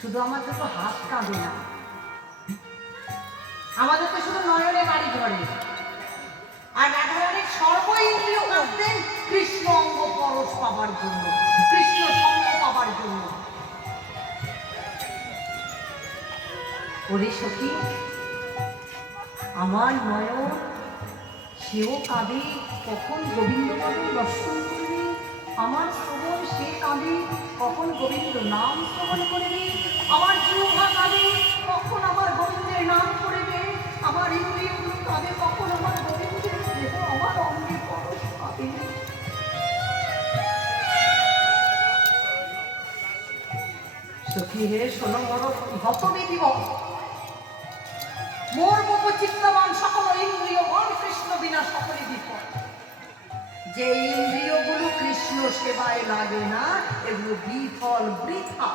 শুধু আমাদের তো হাত কাঁদে না, আমাদের তো শুধু নয়নে বাড়ি ধরে। আর রাধারানীর সর্ব ইন্দ্রিয় কাঁদতেন কৃষ্ণ অঙ্গ পরশ পাবার জন্য, কৃষ্ণ সঙ্গ পাবার জন্য। ওরে সখী, আমার নয়ন সেও কাঁদে কখন গোবিন্দ পাবে দর্শন করবে, আমার শ্রবণ সে কাঁদে কখন গোবিন্দ নাম শ্রবণ করবে, আমার জিহ্বা কাঁদে কখন আমার গোবিন্দের নাম করবে, আমার ইন্দ্রিয়গুলো কাঁদে কখন আমার গোবিন্দের দেহ আমার অঙ্গে পরশ পাবে। সখী হে শোনো মর হতবিধিব, মোর মুখ চিত্তবান সকল ইন্দ্রিয় মন কৃষ্ণ বিনা সকলে বিপদ। যে ইন্দ্রিয়গুলো কৃষ্ণ সেবায় লাগে না, এগুলো বিফল বৃথা।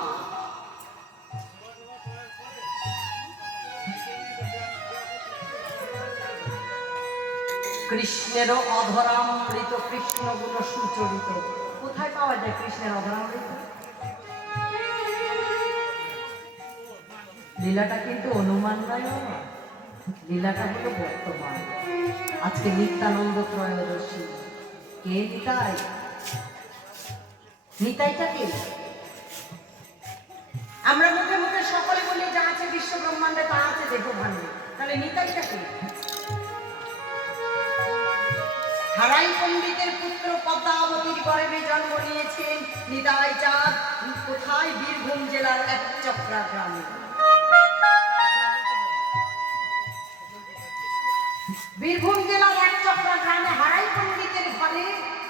কৃষ্ণের অধরামৃত, কৃষ্ণগুলো সুচরিত। কোথায় পাওয়া যায় কৃষ্ণের অধরামৃত? লীলাটা কিন্তু অনুমান নয়, লীলাটা হলো বর্তমান। আজকে নিত্যানন্দ ত্রয়োদশী, কে নিতাই? নিতাইটা কে? আমরা মুখে মুখে সকলে বলি যা আছে বিশ্ব ব্রহ্মাণ্ডে তা আছে দেহ ভাণ্ডে, তাহলে নিতাইটা কে? হারাই পণ্ডিতের পুত্র পদ্মাবতীর গর্ভে জন্ম নিয়েছেন নিতাই চাঁদ। কোথায়? বীরভূম জেলার একচক্রা গ্রামে। বীরভূম জেলার একচক্রা গ্রামে হারাই পণ্ডিতের ঘরে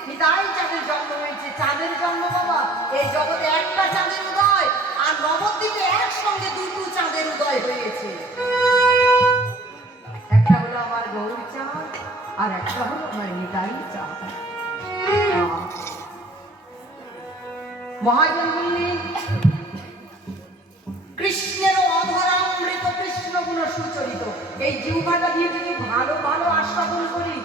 নিতাই চাঁদের জন্ম হয়েছে। চাঁদের জন্ম বাবা, এই জগতে একটা চাঁদের উদয়, আর নবদ্বীপে একসঙ্গে দুটো চাঁদের উদয় হয়েছে। একটা হলো আমার গৌর চাঁদ, আর একটা হলো আমার নিতাই চাঁদ। মহাজন বললেন কৃষ্ণের অধরামৃত, কৃষ্ণগুণ সুচরিত। এই জিহ্বাটা দিয়ে যদি ভালো ভালো আস্বাদন করি,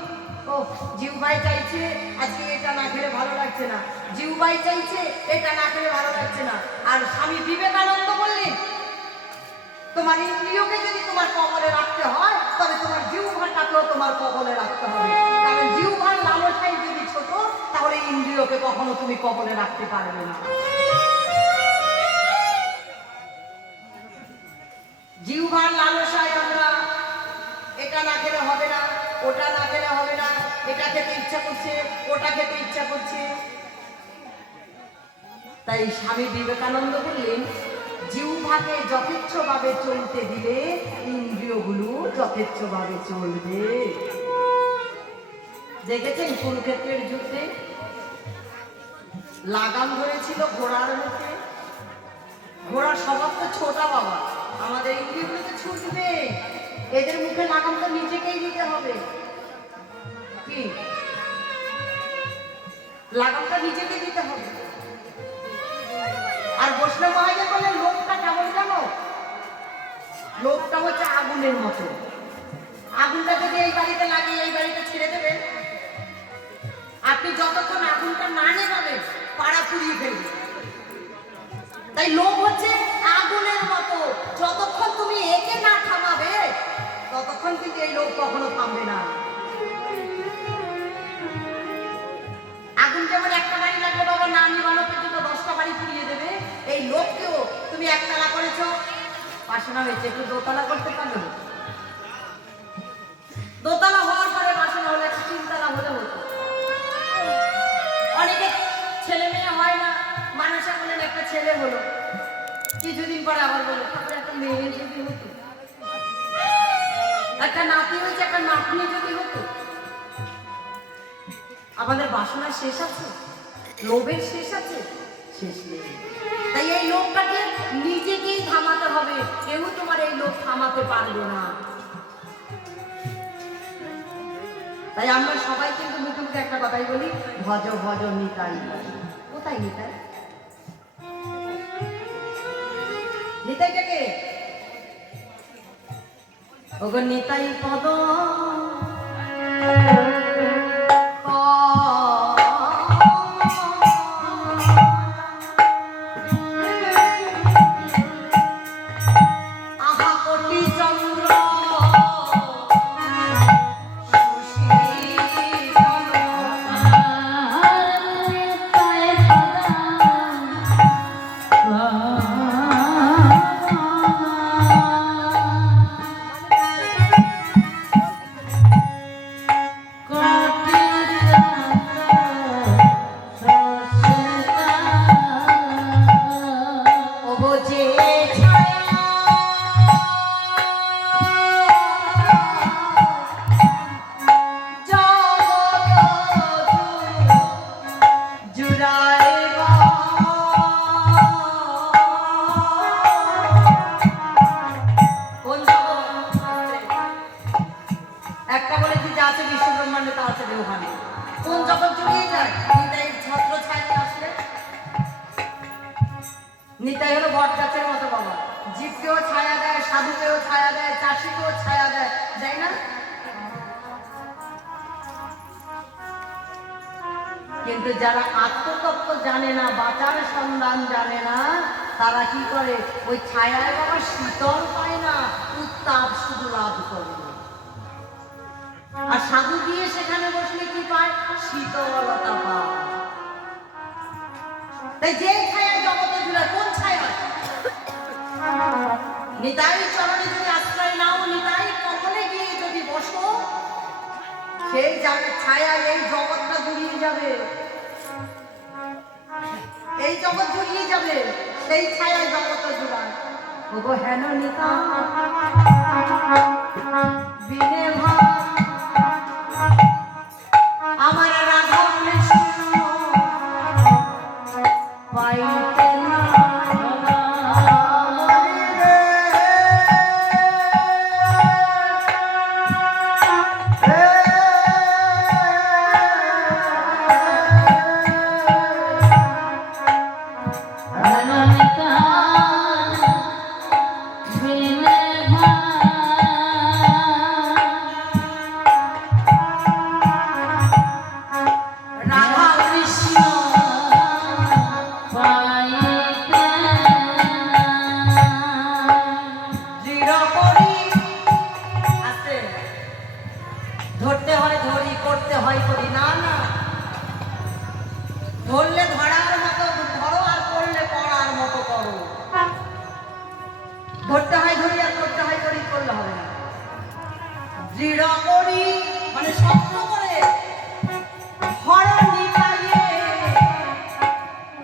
ও জিহ্বাই চাইছে আজকে এটা না খেলে ভালো লাগছে না, জিহ্বাই চাইছে এটা না খেলে ভালো লাগছে না। আর স্বামী বিবেকানন্দ বললেন তোমার ইন্দ্রিয়কে যদি তোমার কবলে রাখতে হয়, তবে তোমার জিহ্বাটাকেও তোমার কবলে রাখতে হবে। কারণ জিহ্বার লালসাই যদি ছোট, তাহলে ইন্দ্রিয়কে কখনো তুমি কবলে রাখতে পারবে না। জিহ্বার লালসায় আমরা এটা না খেলে হবে না, ওটা না খেলে হবে না, এটা খেতে ইচ্ছা করছে, ওটা খেতে ইচ্ছা করছে। তাই স্বামী বিবেকানন্দ বললেন জিহ্বাকে যথেচ্ছভাবে চলতে দিলে ইন্দ্রিয়গুলো যথেচ্ছভাবে চলবে। দেখেছেন কুরুক্ষেত্রের যুদ্ধে লাগাম ধরেছিল ঘোড়ার মুখে। ঘোড়ার স্বভাব তো ছোটা বাবা, আমাদের ইন্দ্রিয়গুলো তো ছুটবে, এদের মুখে লাগাম তো নিজেকেই দিতে হবে। কি লাগামটা নিজেকে দিতে হবে। আর বৈষ্ণব মহারাজ বললেন লোকটা কেমন জানো? লোকটা হচ্ছে আগুনের মতো। আগুনটা যদি এই বাড়িতে লাগিয়ে এই বাড়িতে ছেড়ে দেবেন, আপনি যতক্ষণ আগুনটা না নেভাবেন পাড়া পুড়িয়ে ফেলবেন। তাই লোক হচ্ছে আগুনের মতো, যতক্ষণ তুমি একে না থামাবে ততক্ষণ কিন্তু এই লোক কখনো থামবে না। আগুন যেমন একটা বাড়ি লাগলে বাবা না নিবানো পর্যন্ত 10টা বাড়ি পুড়িয়ে দেবে, এই লোককেও তুমি একতলা করেছ, বাসনা হয়েছে, একটু দোতলা করতে পারবে। দোতলা হওয়ার পরে বাসনা হলে একটা 3তলা হলে হতো। অনেকে ছেলে মেয়ে হয় না, মানুষের বলেন একটা ছেলে হলো, কিছুদিন পরে আবার বলে একটা মেয়ে যদি হতো, একটা নাতি হয়েছে, একটা নাতনি যদি হতো। আমাদের বাসনার শেষ আছে, লোভের শেষ আছে, শেষ নেই। তাই এই লোকটাকে নিজেকেই থামাতে হবে, কেউ তোমার এই লোক থামাতে পারবে না। তাই আমরা সবাই কিন্তু মুখে মুখে একটা কথাই বলি, ভজ ভজ নিতাই। কোথায় নিতাই? নিতাইটাকে ওগো নিতাই পদ নিতাই হলো বট গাছের মতো বাবা, জীবকেও ছায়া দেয়, সাধুকেও ছায়া দেয়, চাষিকেও ছায়া দেয়, দেয় না? কিন্তু যারা আত্মতত্ত্ব জানে না, বাঁচার সন্ধান জানে না, তারা কি করে? ওই ছায়ায় বাবা শীতল পায় না, উত্তাপ শুধু লাভ করে। আর সাধু গিয়ে সেখানে বসলে কি পায়? শীতলতা পায়। তাই যে ছায়ায় জগতে জুড়ায়, কোন ছায়া? নিতাই চরণে যদি আশ্রয় নাও, নিতাই কমলে গিয়ে যদি বসো, সেই যাবে ছায়ায় এই জগৎটা জুড়িয়ে যাবে, এই জগৎ জুড়িয়ে যাবে, সেই ছায়ায় জগৎটা জুড়ায়। ওগো হেন নিতা বিনে ভাব আমার রাধা কৃষ্ণ পাইতে না। ধরতে হয় ধরি, করতে হয় করি, না না, ধরলে ধরার মতো ধরো, আর করলে পড়ার মতো করো। ধরতে হয় ধরি আর করতে হয় করি, করলে হবে না। দৃঢ় করি মানে শক্ত করে ধরো নিতাইয়ে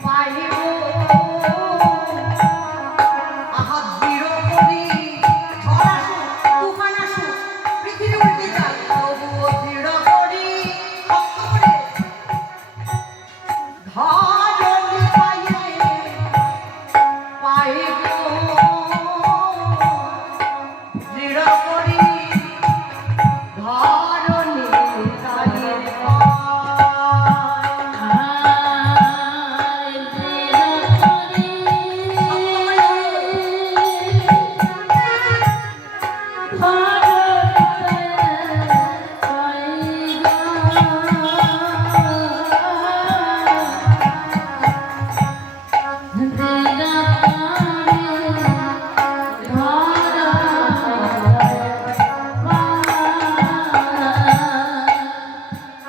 পাইব, আহা দৃঢ় করি ঝড় আসুক, তুফান আসুক, পৃথিবী উল্টে যাক, তবুও দৃঢ় করি শক্ত করে ধরো নিতাইয়ে পাইব, দৃঢ় করি ধরো নিতাইয়ে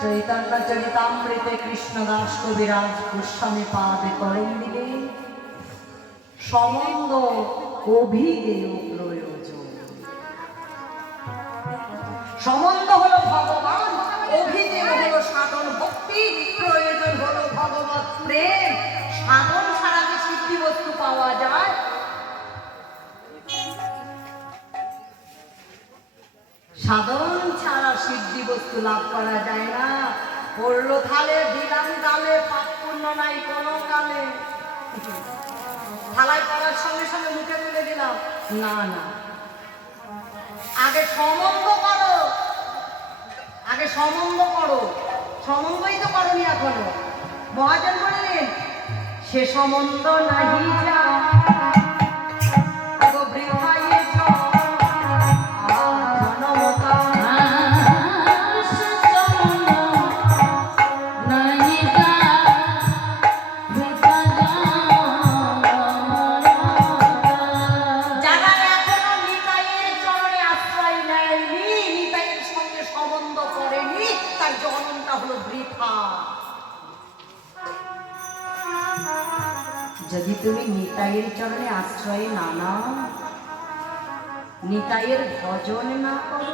চৈতন্য চরিতামৃতে কৃষ্ণদাস কবিরাজ গোস্বামী পাদে করেন দিলে সম্বন্ধ অভিদেয় প্রয়োজন। সম্বন্ধ হলো ভগবান, অভিদেয় হলো সাধন, ভক্তি প্রয়োজন হলো ভগবত প্রেম। সাধন ছাড়া যে সিদ্ধি বস্তু পাওয়া যায়, সাধন ছাড়া সিদ্ধি বস্তু লাভ করা যায় না। পড়লো থালে দিলাম গালে, পাপ পুণ্য নাই কোনো গালে। থালায় পড়ার সঙ্গে সঙ্গে মুখে তুলে দিলাম, না না, আগে সম্বন্ধ করো, আগে সম্বন্ধ করো। সম্বন্ধই তো করনি এখনো। মহাজন বললেন সে সম্বন্ধ নাহি যা যদি তুমি নিতাইয়ের চরণে আশ্রয় না নাও, নিতাইয়ের ভজন না করো,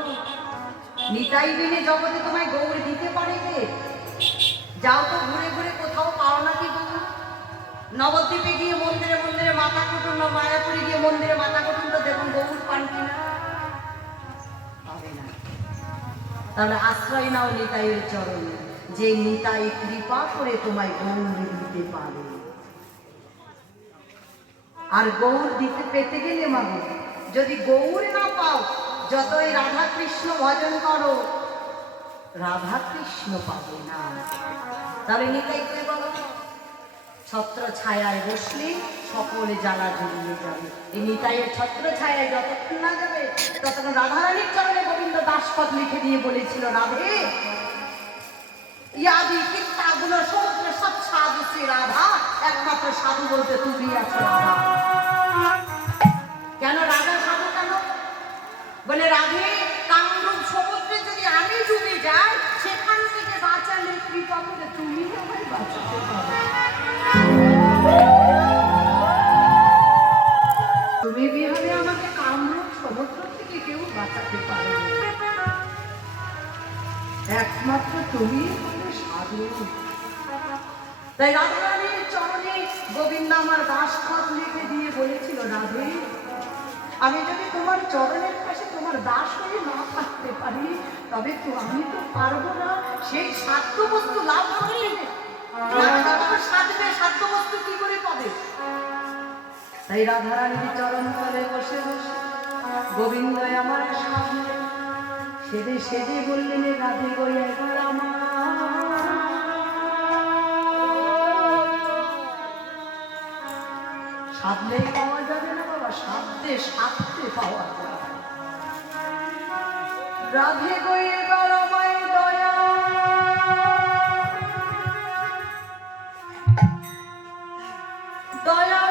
নিতাই বিনে জগতে তোমায় গৌর দিতে পারে কে? যাও তো ঘুরে ঘুরে, কোথাও পাও নাকি গৌর? নবদ্বীপে গিয়ে মন্দিরে মন্দিরে মাথা কুটুন, মায়াপুরে গিয়ে মন্দিরে মাথা কুটুন, তো দেখুন গৌর পান কিনা? পাবে না। তাহলে আশ্রয় নাও নিতাইয়ের চরণে, যে নিতাই কৃপা করে তোমায় গৌর দিতে পারে। আর গৌর দিতে পেতে গেলে মাগো, যদি গৌর না পাও, যতই রাধা কৃষ্ণ ভজন করো, রাধা কৃষ্ণ পাবে না। তাহলে নিতাই করে বলো, ছত্র ছায়ায় বসলে সকলে জ্বালা জ্বলিয়ে যাবে। এই নিতাইয়ের ছত্র ছায় যতক্ষণ না যাবে ততক্ষণ রাধারানীর চরণে গোবিন্দ দাসপদ লিখে দিয়ে বলেছিল, রাধে ইয়াদি কিত্তাগুলো সমুদ্র সব সাধু শ্রী রাধা, একমাত্র সাধু বলতে তুমি আছো রাধা। কেন রাধা সাধু কেন? বলে রাধে কামরূপ সমুদ্রে যদি আমি ডুবে যাই, সেখান থেকে বাঁচালে কৃপা করে তুমি আমায় বাঁচাতে পারো। তুমি বিহারে আমাকে কামরূপ সমুদ্র থেকে কেউ বাঁচাতে পারো, একমাত্র তুমি সাধু। তাই রাধারানীর চরণে গোবিন্দ আমার দাসপদ লিখে দিয়ে বলেছিল, রাধে আমি যদি তোমার চরণের পাশে তোমার দাস হয়ে না থাকতে পারি, তবে তো আমি তো পারবো না সেই সাধ্য বস্তু লাভ করে। সাধ্য বস্তু কি করে পাবে? তাই রাধারানীর চরণ তলে বসে বসে গোবিন্দ আমার সামনে সেদে সেদে বললেন, রাধে গইয়া আমার সাধলেই পাওয়া যাবে না বাবা, সাধতে সাধতে পাওয়া যাবে। রাধে গইয়ে আমায় দয়া দয়া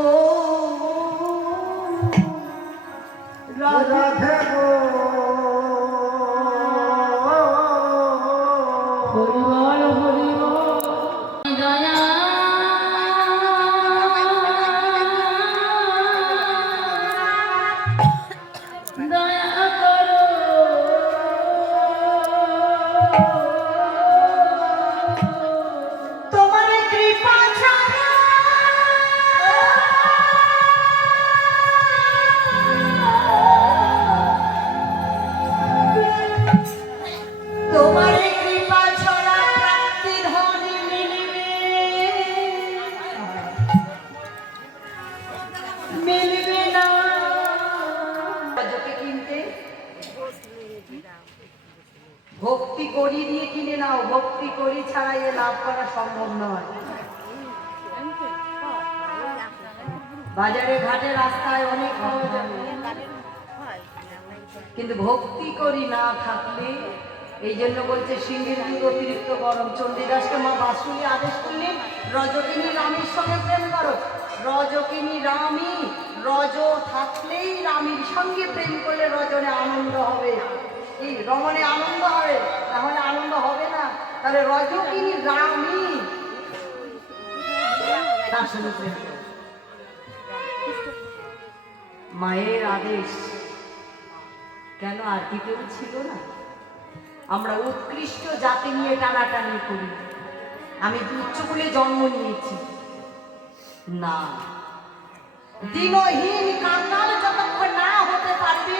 ও রাধে গো হরিবল হরিবল দয়া দয়া করো তোমার কৃপা ছাড়া তোমার কৃপা ছাড়া প্রাপ্তি ধন মিলবে না। রাজকে কিনতে ভক্তি করি দিয়ে কিনে নাও, ভক্তি করি ছাড়া এ লাভ করা সম্ভব নয়। বাজারে ঘাটে রাস্তায় অনেক পাওয়া যাবে, কিন্তু ভক্তি করি না থাকলে, এই জন্য বলছে সিংহের দুধ অতিরিক্ত গরম। চণ্ডীদাসকে মা বাসুলি আদেশ করলেন, রজকিনী রামের সঙ্গে প্রেম করো। রজকিনী রামী, রজ থাকলেই রামীর সঙ্গে প্রেম করলে রজনে আনন্দ হবে, কি রমণে আনন্দ হবে, তাহলে আনন্দ হবে না। তাহলে রজকিনী রামী তার সঙ্গে প্রেম করো। মায়ের আদেশ, কেন আর কি কেউ ছিল না? আমরা উৎকৃষ্ট জাতি নিয়ে টানাটানি করি, আমি উচ্চকুলে জন্ম নিয়েছি না। দিনহীন কাঙ্গাল যতক্ষণ না হতে পারবে,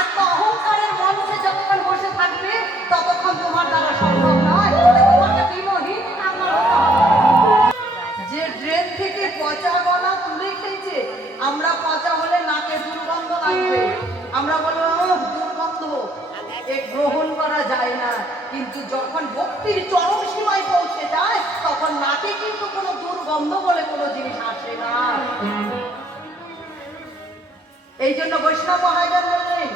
আত্ম অহংকারের মঞ্চে যতক্ষণ বসে থাকবে, ততক্ষণ তোমার দ্বারা সম্ভব নয়। তোমাকে দিনহীন কাঙ্গাল হতে হবে। যে ড্রেন থেকে পচা গলা তুলে খেয়েছে, আমরা পচা হলে নাকে দুর্গন্ধ লাগবে, আমরা বলবো দুর্গন্ধ, এ গ্রহণ করা যায় না। কিন্তু যখন ভক্তির চরম সীমায় পৌঁছে যায়, তখন নাকে কিন্তু কোনো দুর্গন্ধ বলে কোনো জিনিস আসে না। এই জন্য বৈষ্ণব মহাজন বললেন,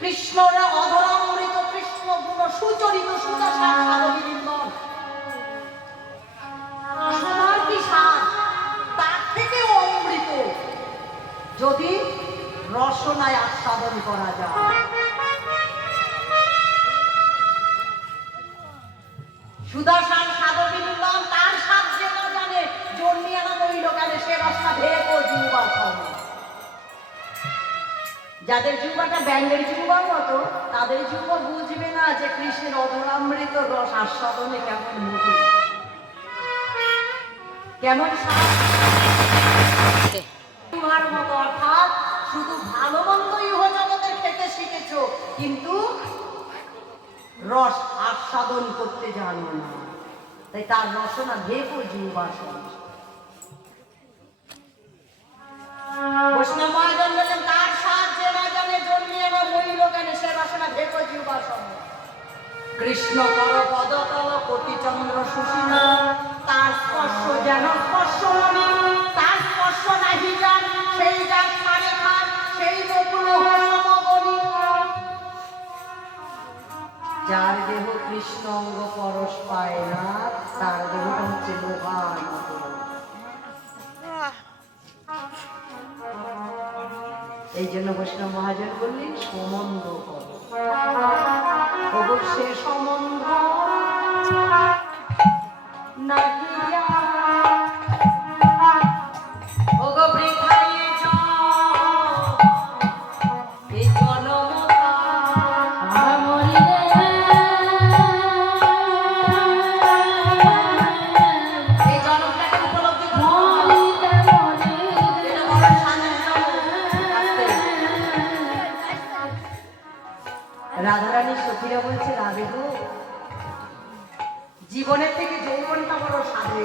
কৃষ্ণরা অধরামৃত কৃষ্ণ গুণ সুচরিত সুদশা সারবিন্দন। সোনার কি স্বাদ, তার থেকে অমৃত যদি রসনায় আস্বাদন করা যায়। সুদর্শন সাধবিন্দন, তার স্বাদ যে না জানে, জন্মিয়ে না বইল কেন, সে রসটা ভেবো জিহ্বার সঙ্গে। যাদের জিহ্বাটা ব্যাঙের জিহ্বার মতো, তাদের জিহ্বা বুঝবে না যে কৃষ্ণের অধরামৃত রস আস্বাদনে কেমন মধু, কেমন স্বাদ। মতো অর্থাৎ শুধু ভালো মন্দ ইহ জগতে খেতে শিখেছ, কিন্তু রস আস্বাদন করতে জানো না। তাই তার রসনা ভেবো জিহ্বার সঙ্গে। বৈষ্ণব মহাজন বলেন, তার স্বাদ যে না জানে, জন্মিয়ে না মরিল কেন, সে রসনা ভেবো জিহ্বার সঙ্গে। কৃষ্ণ কর পদতল কোটি চন্দ্র সুশীল, তার স্পর্শ যেন স্পর্শ নবী, তার স্পর্শ নাহি যান সেই যাক ছাড়ে খান, সেই বকুল সমগণী। যার দেহ কৃষ্ণ অঙ্গ পরশ পায় না, তার দেহটা হচ্ছে লোহার মতো। এই জন্য বৈষ্ণব মহাজন বললেন সম্বন্ধ করো, অবশ্যই সম্বন্ধ নাহি ওগো বৃথায় এই জনমতা এই জনমটাকে উপলব্ধি রাধারানী সখীরা বলছে, রাধে গো, জীবনের থেকে যৌবনটা বড় সাধে।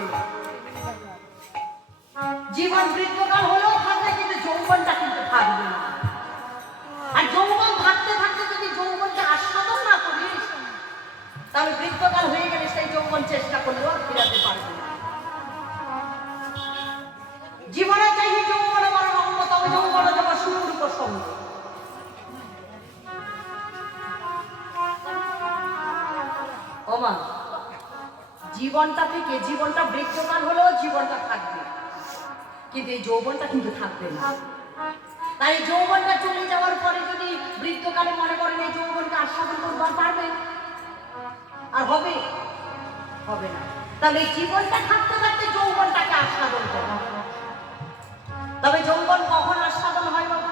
জীবন বৃদ্ধকাল হলেও থাকবে, কিন্তু যৌবনটা কিন্তু থাকবে না। আর যৌবন থাকতে থাকতে যদি যৌবনকে আস্বাদন না করিস, তাহলে বৃদ্ধকাল হয়ে গেলে সেই যৌবন চেষ্টা করলেও আর ফিরাতে পারবে না। জীবনে চাই যৌবন বড় অঙ্গ, তবে যৌবন তোমার সুরূপ সঙ্গ। ওমা, জীবনটা থেকে জীবনটা বৃদ্ধকাল হলেও জীবনটা থাকবে, কিন্তু এই যৌবনটা কিন্তু থাকবে না। তাই যৌবনটা চলে যাওয়ার পরে যদি বৃদ্ধকালে মনে করেন এই যৌবনকে আস্বাদন করবার পারবে, আর হবে হবে না। তাহলে এই জীবনটা থাকতে থাকতে যৌবনটাকে আস্বাদন করবে। তবে যৌবন কখন আস্বাদন হয় বাবা?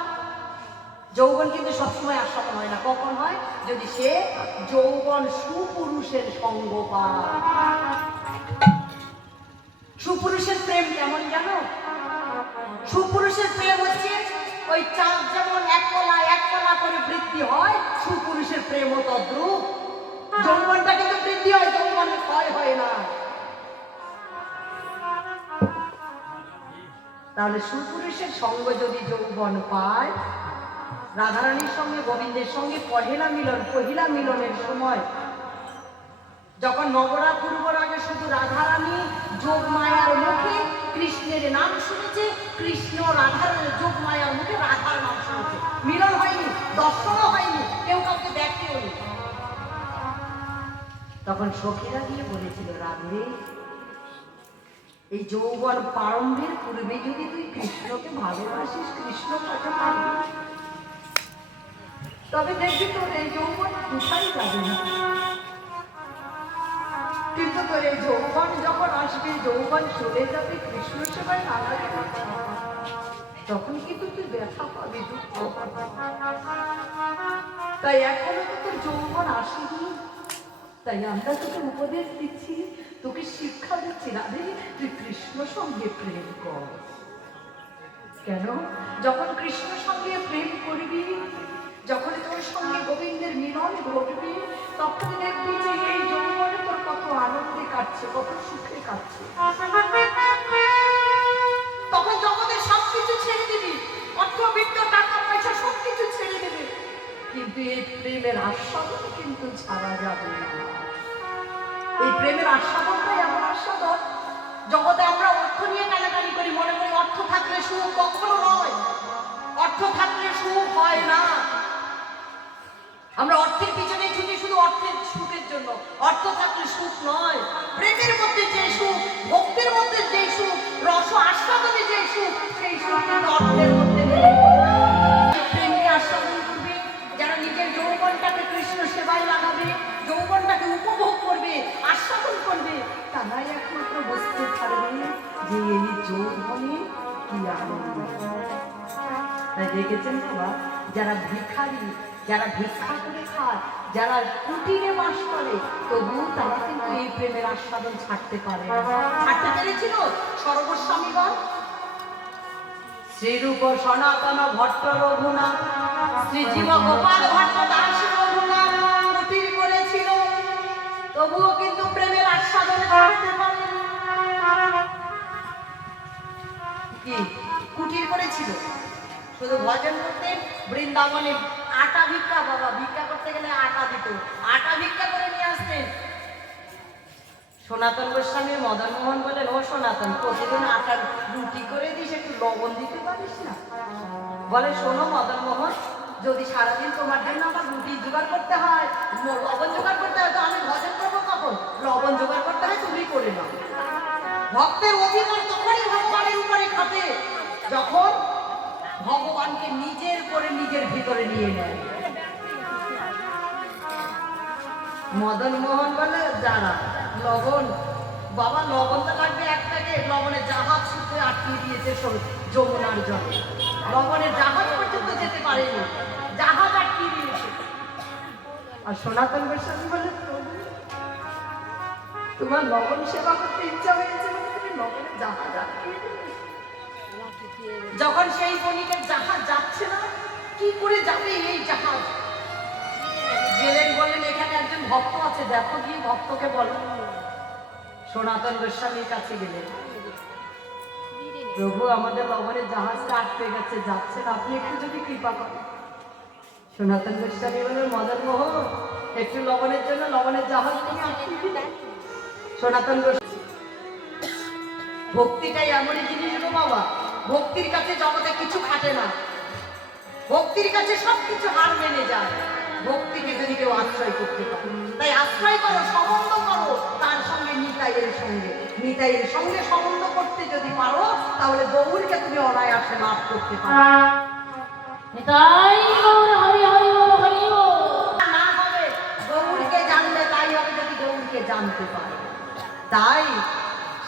যৌবন কিন্তু সবসময় আস্বাদন হয় না। কখন হয়? যদি সে যৌবন সুপুরুষের সঙ্গ পায়। সুপুরুষের প্রেম কেমন জানো? সুপুরুষের প্রেম হচ্ছে ওই চাঁদ যেমন এক কলা করে বৃদ্ধি হয়, সুপুরুষের প্রেমও তদ্রূপ। যৌবনটা কিন্তু বৃদ্ধি হয়, যৌবনের ক্ষয় হয় না। তাহলে সুপুরুষের সঙ্গ যদি যৌবন পায়, রাধারানীর সঙ্গে গোবিন্দের সঙ্গে পহিলা মিলনের সময় যখন নবরাত পূর্বর আগে শুধু রাধারানী যোগ মায়ার মুখে কৃষ্ণের নাম শুনেছে, কৃষ্ণ রাধার যোগ মায়ার মুখে রাধার নাম শুনেছে, মিলন হয়নি, দর্শনও হয়নি, কেউ কাউকে দেখতেও নেই। তখন সখীরা গিয়ে বলেছিল, রাধে, এই যৌবন প্রারম্ভের পূর্বে যদি তুই কৃষ্ণকে ভালোবাসিস, কৃষ্ণ কাছে পাবি, তবে দেখবি তোর এই যৌবন কোথায় যাবে না। কিন্তু তোর এই যৌবন যখন আসবে, যৌবন চলে যাবে, কৃষ্ণ সেবায় লাগাবে, তখন কিন্তু তুই ব্যথা পাবি, দুঃখ পাবি। তাই এখনো তো তোর যৌবন আসেনি, তাই আমরা তোকে উপদেশ দিচ্ছি, তোকে শিক্ষা দিচ্ছি, রাধে, তুই কৃষ্ণ সঙ্গে প্রেম কর। কেন? যখন কৃষ্ণ সঙ্গে প্রেম করবি, যখন তোর সঙ্গে গোবিন্দের মিলন ঘটবে, তখন দেখবি যে এই যৌবনে তোর কত আনন্দে কাটছে, কত সুখে কাটছে। তখন জগতের সবকিছু ছেড়ে দিবি, অর্থ বিত্ত টাকা পয়সা সবকিছু ছেড়ে দেবে, কিন্তু এই প্রেমের আস্বাদন কিন্তু ছাড়া যাবে না। এই প্রেমের আস্বাদনটাই এমন আস্বাদন, জগতে আমরা অর্থ নিয়ে টানাটানি করি, মনে করি অর্থ থাকলে সুখ, কখনো নয়। অর্থ থাকলে সুখ হয় না। আমরা অর্থের পিছনে ছুটি শুধু অর্থের সুখের জন্য, অর্থ থাকলে সুখ নয়। প্রেমের মধ্যে যে সুখ, ভক্তির মধ্যে যে সুখ, রস আস্বাদনে যে সুখ, সেই সুখ কিন্তু অর্থের মধ্যে নেই। প্রেমকে আস্বাদন করবে যারা নিজের যৌবনটাকে কৃষ্ণ সেবায় লাগাবে, যৌবনটাকে উপভোগ করবে, আস্বাদন করবে, তারাই একমাত্র বুঝতে পারবে যে এই যৌবনে কি আনন্দ। তাই দেখেছেন বাবা, যারা ভিখারি, যারা ভিক্ষা করে খায়, যারা কুটিরে বাস করে, তবুও তারা কিন্তু এই প্রেমের আস্বাদন ছাড়তে পারে। ছাড়তে পেরেছিল সর্বস্বামীগণ। শ্রীরূপ সনাতন ভট্ট রঘুনাথ, শ্রীজীব গোপাল ভট্ট দাস রঘুনাথ কুটির করেছিল, তবুও কিন্তু প্রেমের আস্বাদন ছাড়তে পারে। কি কুটির করেছিল? শুধু ভজন করতেন, বৃন্দাবনে আটা ভিক্ষা, বাবা ভিক্ষা করতে গেলে আটা দিত, আটা ভিক্ষা করে নিয়ে আসবেন। সনাতন গোস্বামী মদন মোহন বলেন, ও সনাতন, প্রতিদিন আটার রুটি করে দিস, একটু লবণ দিতে পারিস না? বলে, শোনো মদন মোহন, যদি সারাদিন তোমার জন্য আমার রুটি জোগাড় করতে হয়, লবণ জোগাড় করতে হয়, তো আমি ভজন করবো কখন? লবণ জোগাড় করতে হয়, তুমি করে নাও। ভক্তের অধিকার তখনই ভগবানের উপরে খাটে, যখন ভগবানকে নিজের করে নিজের ভিতরে নিয়ে নেয়। মদন মোহন বলে, যারা লবণ, বাবা লবণ তো লাগবে এক প্যাকেট, লবণের জাহাজ সূত্রে আটকে দিয়েছে যমুনার জলে, লবণের জাহাজ পর্যন্ত যেতে পারেনি, জাহাজ আটকে দিয়েছে। আর সনাতন গোস্বামী বলে, তোমার লবণ সেবা করতে ইচ্ছা হয়েছে, তুমি লবণের জাহাজ আটকে দিয়েছে। যখন সেই বণিকের জাহাজ যাচ্ছে না, কি করে যাবে এই জাহাজ? গেলেন, বললেন এখানে একজন ভক্ত আছে, দেখো কি ভক্তকে বলো। সনাতন গোস্বামীর কাছে গেলেন, প্রভু আমাদের লবণের জাহাজটা আটকে গেছে, যাচ্ছে না, আপনি একটু যদি কৃপা করেন। সনাতন গোস্বামী বলেন, মদন মোহন, একটু লবণের জন্য লবণের জাহাজ তুমি আটকে দিলে। সনাতন গোস্বামী, ভক্তিটাই এমনই জিনিস গো বাবা, ভক্তির কাছে জগতে কিছু খাটে না, ভক্তির কাছে সবকিছু হার মেনে যায়। ভক্তিকে যদি কেউ আশ্রয় করতে পারে, তাই আশ্রয় করো, সম্বন্ধ করো তার সঙ্গে, নিতাইয়ের সঙ্গে। নিতাইয়ের সঙ্গে সম্বন্ধ করতে যদি পারো, তাহলে গৌরকে তুমি অনায়াসে লাভ করতে পারো। না হবে, গৌরকে জানলে তাই হবে, যদি গৌরকে জানতে পারে। তাই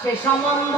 সে সম্বন্ধ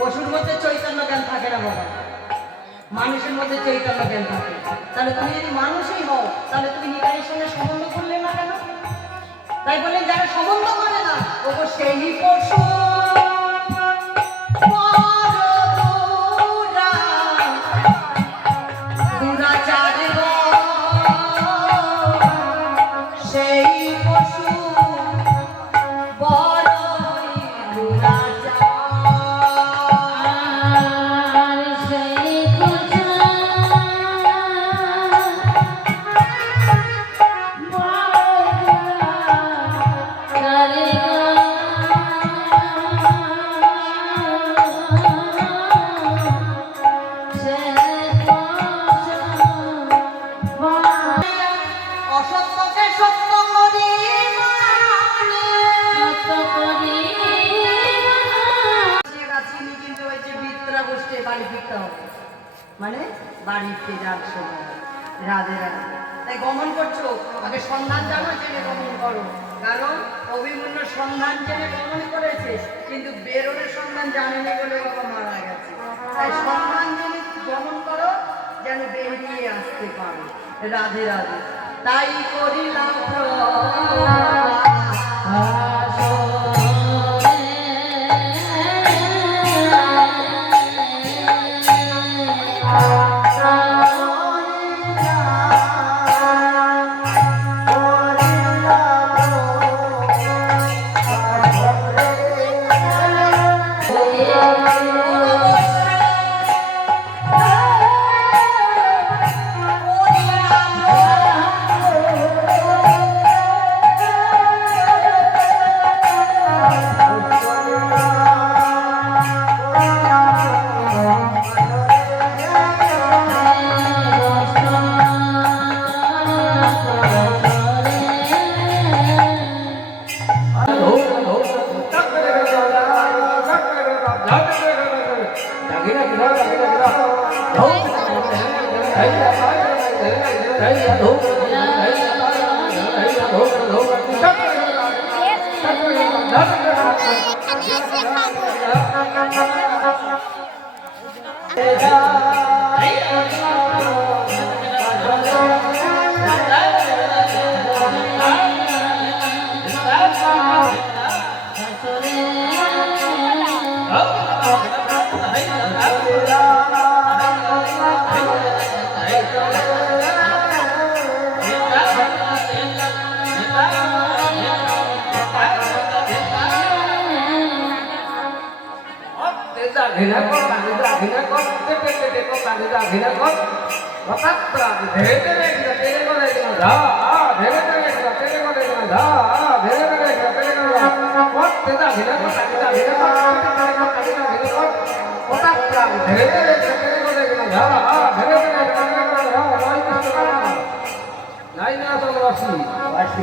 পশুর মধ্যে চৈতন্য জ্ঞান থাকে না বাবা, মানুষের মধ্যে চৈতন্য জ্ঞান থাকে। তাহলে তুমি যদি মানুষই হও, তাহলে তুমি নিতাইয়ের সঙ্গে সম্বন্ধ করলে না কেন? তাই বললেন, যারা সম্বন্ধ করে না, ও সেই পশু মানে বাড়ি ফেরার সময় রাধে রাধে। তাই গমন করছো, আগে সন্ধান জানো, জেনে গমন করো। কারণ অভিমন্যু সন্ধান জেনে গমন করেছে, কিন্তু বেরোনের সন্ধান জানেনি বলে বাবা মারা গেছে। তাই সন্ধান জেনে গমন করো, যেন বেরিয়ে আসতে পারো। রাধে রাধে। তাই করিলাম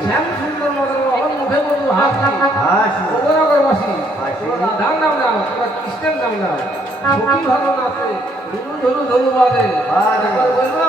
শ্যাম সুন্দর মদন মোহন মুখে বলবো হাসি নগরবাসী রাধার নাম নাও তোরা কৃষ্ণের নাম নাও সখী ভালো নাচে ধরু ধরু ধরু বাজে বলবো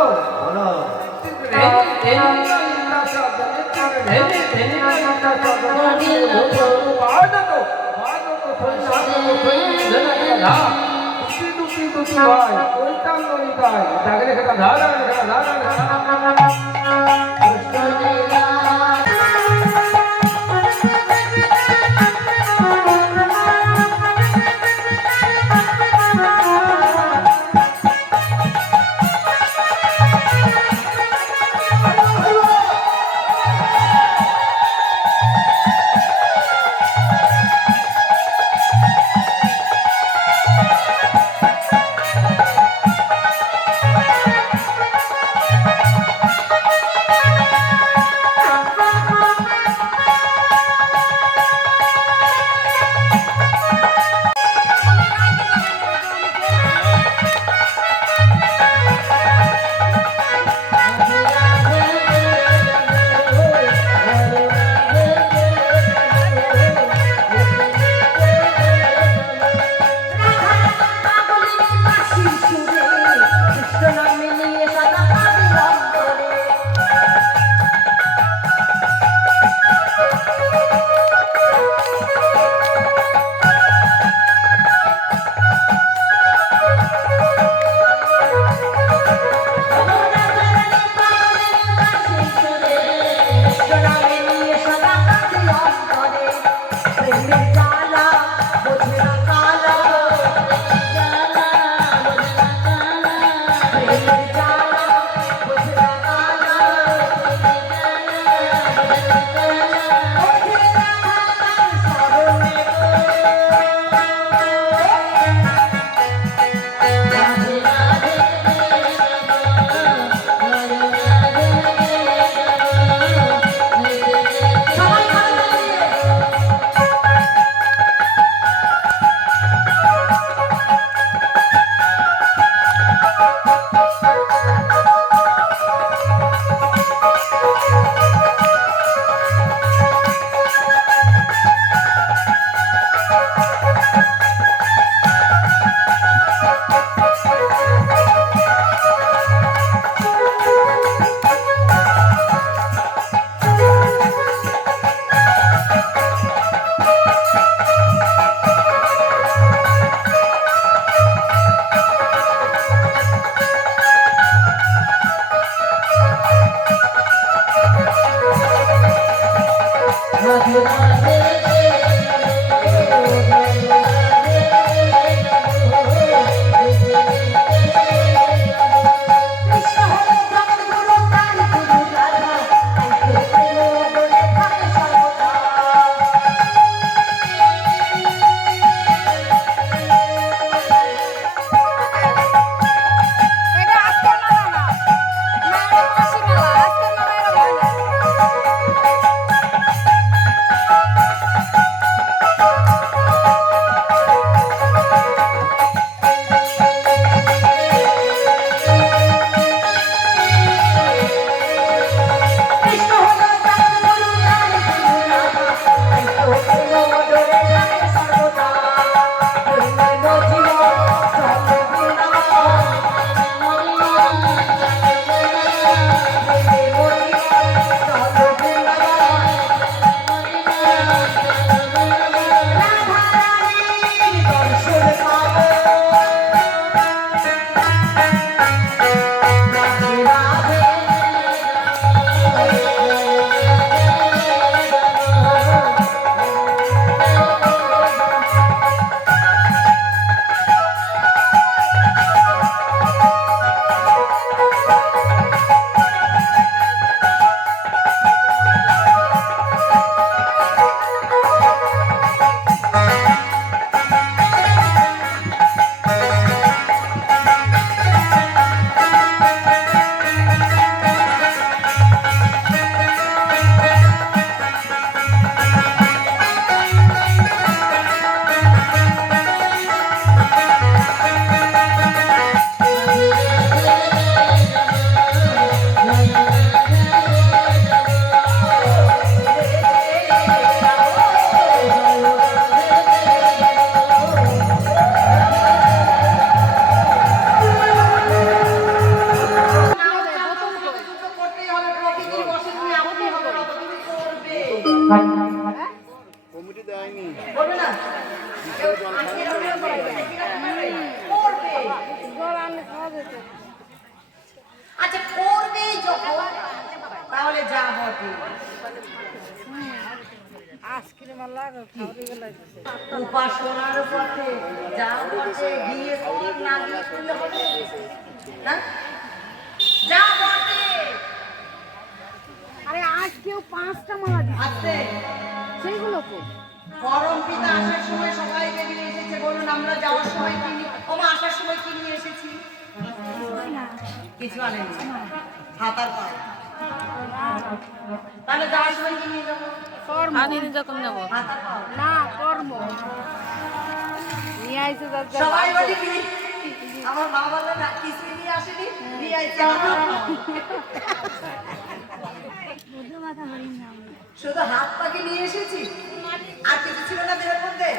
বলে যা বটে। উপাসনার পথে যা বটে, বিয়ে কর না বিয়ে করলে হবে না? যা বটে। আরে আজ কেউ 5টা মালা আছে সেইগুলো তো পরম পিতা আসার সময় সবাইকে নিয়ে এসেছে, বলুন আমরা যাওয়ার সময় কি নিয়ে, ওমা আসার সময় কি নিয়ে এসেছি? কিছু আনেনি, হাতার পা। তাহলে যাওয়ার সময় কি নিয়ে যাবো? যখন নেবো হাতার পা। না কর্ম নিয়ে আইছে সবাই বলি কি, আমার মা বলে না কিছু নিয়ে আসেনি, নিয়ে আইছে হাতার পা। শুধু হাত পাকে নিয়ে এসেছি, আর কিছু ছিল না দেহের মধ্যে?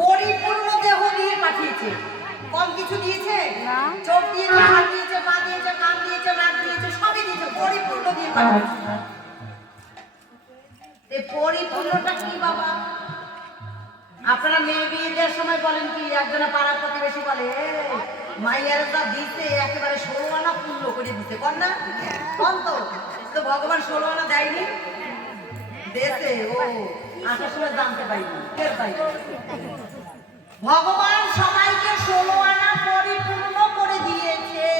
পরিপূর্ণ দেহ দিয়ে পাঠিয়েছে, কম কিছু দিয়েছে? চোখ দিয়েছে, হাত দিয়েছে, পা দিয়েছে, কান দিয়েছে, নাক দিয়েছে, সবই দিয়েছে, পরিপূর্ণ দিয়ে পাঠিয়েছে। এই পরিপূর্ণটা কি বাবা? আপনারা মেয়ে বিয়ে দেওয়ার সময় বলেন কি, একজনে পাড়ার প্রতিবেশী বলে মাইয়ার যা দিতে একেবারে 16 আনা পূর্ণ করে দিতে, কর না? কম তো তো ভগবান 16 আনা দেয়নি, দেশে ও আসার সময় জানতে পাইনি, টের পাইনি। ভগবান সবাইকে 16 আনা পরিপূর্ণ করে দিয়েছে।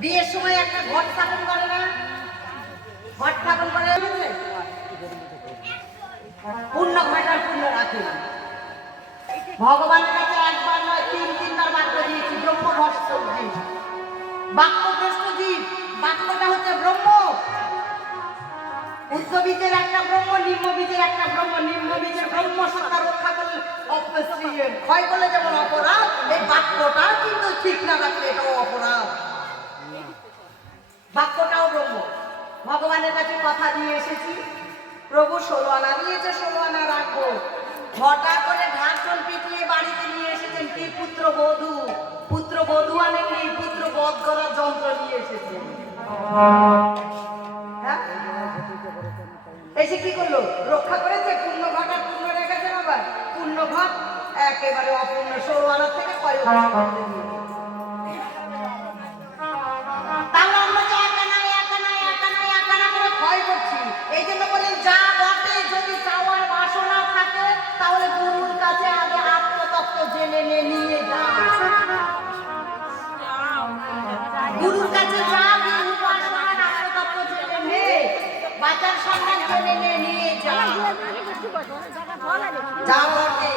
বিয়ের সময় একটা ঘট স্থাপন করে না? ঘট স্থাপন করে পূর্ণ ঘটার পূর্ণ রাখে। ভগবানের কাছে একবার নয় 3-3বার বাক্য দিয়েছি, ব্রহ্মভস্ত জীব, বাক্যগ্রস্ত জীব। বাক্যটা হচ্ছে ব্রহ্ম, উচ্চ বীজের একটা ব্রহ্ম, নিম্ন বীজের একটা ব্রহ্ম। নিম্ন বীজের ব্রহ্ম সত্তা রক্ষা করলে ক্ষয় করলে যেমন অপরাধ, এই বাক্যটা কিন্তু ঠিক না রাখলে এটাও অপরাধ। বাক্যটাও ব্রহ্ম। ভগবানের কাছে কথা দিয়ে এসেছি, প্রভু 16 আনা দিয়েছে, 16 আনা রাখবো। ঘটা করে ঢাকন পিটিয়ে বাড়িতে নিয়ে এসেছেন কি? পুত্র বধূ। পুত্র বধূ আনেননি, পুত্র বধ করার যন্ত্র নিয়ে এসেছেন। হ্যাঁ? এসে কি করলো? রক্ষা করেছে, পূর্ণ ঘটা পূর্ণ রেখেছেন। আবার পূর্ণ ঘট একেবারে অপূর্ণ 16 আনার থেকে কয় তাহলে আমরা যে একানা করে ক্ষয় করছি। এই জন্য বলি যা বটে, যদি চাওয়ার বাসনা থাকে তাহলে গুরুর কাছে আগে আত্মতত্ত্ব জেনে নিয়ে যা। গুরুর কাছে যা, গুরুর বাসনার আত্মতত্ত্ব জেনে নে, বাঁচার সম্মান জেনে নিয়ে যা। যা বটে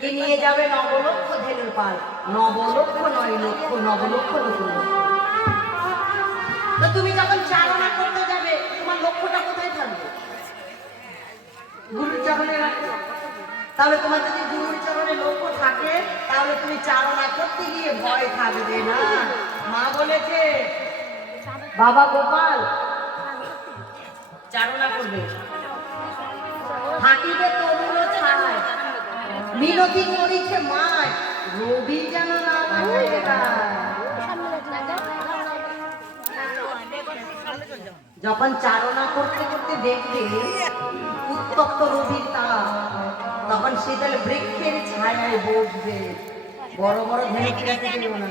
কি নিয়ে যাবে? নবলক্ষ ধেনুর পাল, নবলক্ষ 9 লক্ষ, নবলক্ষ নতুন। তো তুমি যখন চারণা করতে যাবে, তোমার লক্ষ্যটা কোথায় থাকবে? গুরুর চরণে রাখবে। তাহলে তোমার যদি গুরুর চরণে লক্ষ্য থাকে, তাহলে তুমি চারণা করতে গিয়ে ভয় থাকবে না। মা বলেছে বাবা গোপাল চারণা করবে, থাকিবে তরুণ ছায়, মিনতি করিছে মায়, রবি যেন না লাগে গায়। যখন চারণা করতে করতে দেখবে উত্তপ্ত রবির তাপ, তখন শীতল বৃক্ষের ছায়ায় বসবে। বড় বড় ধেনুটি রেখে দিও না।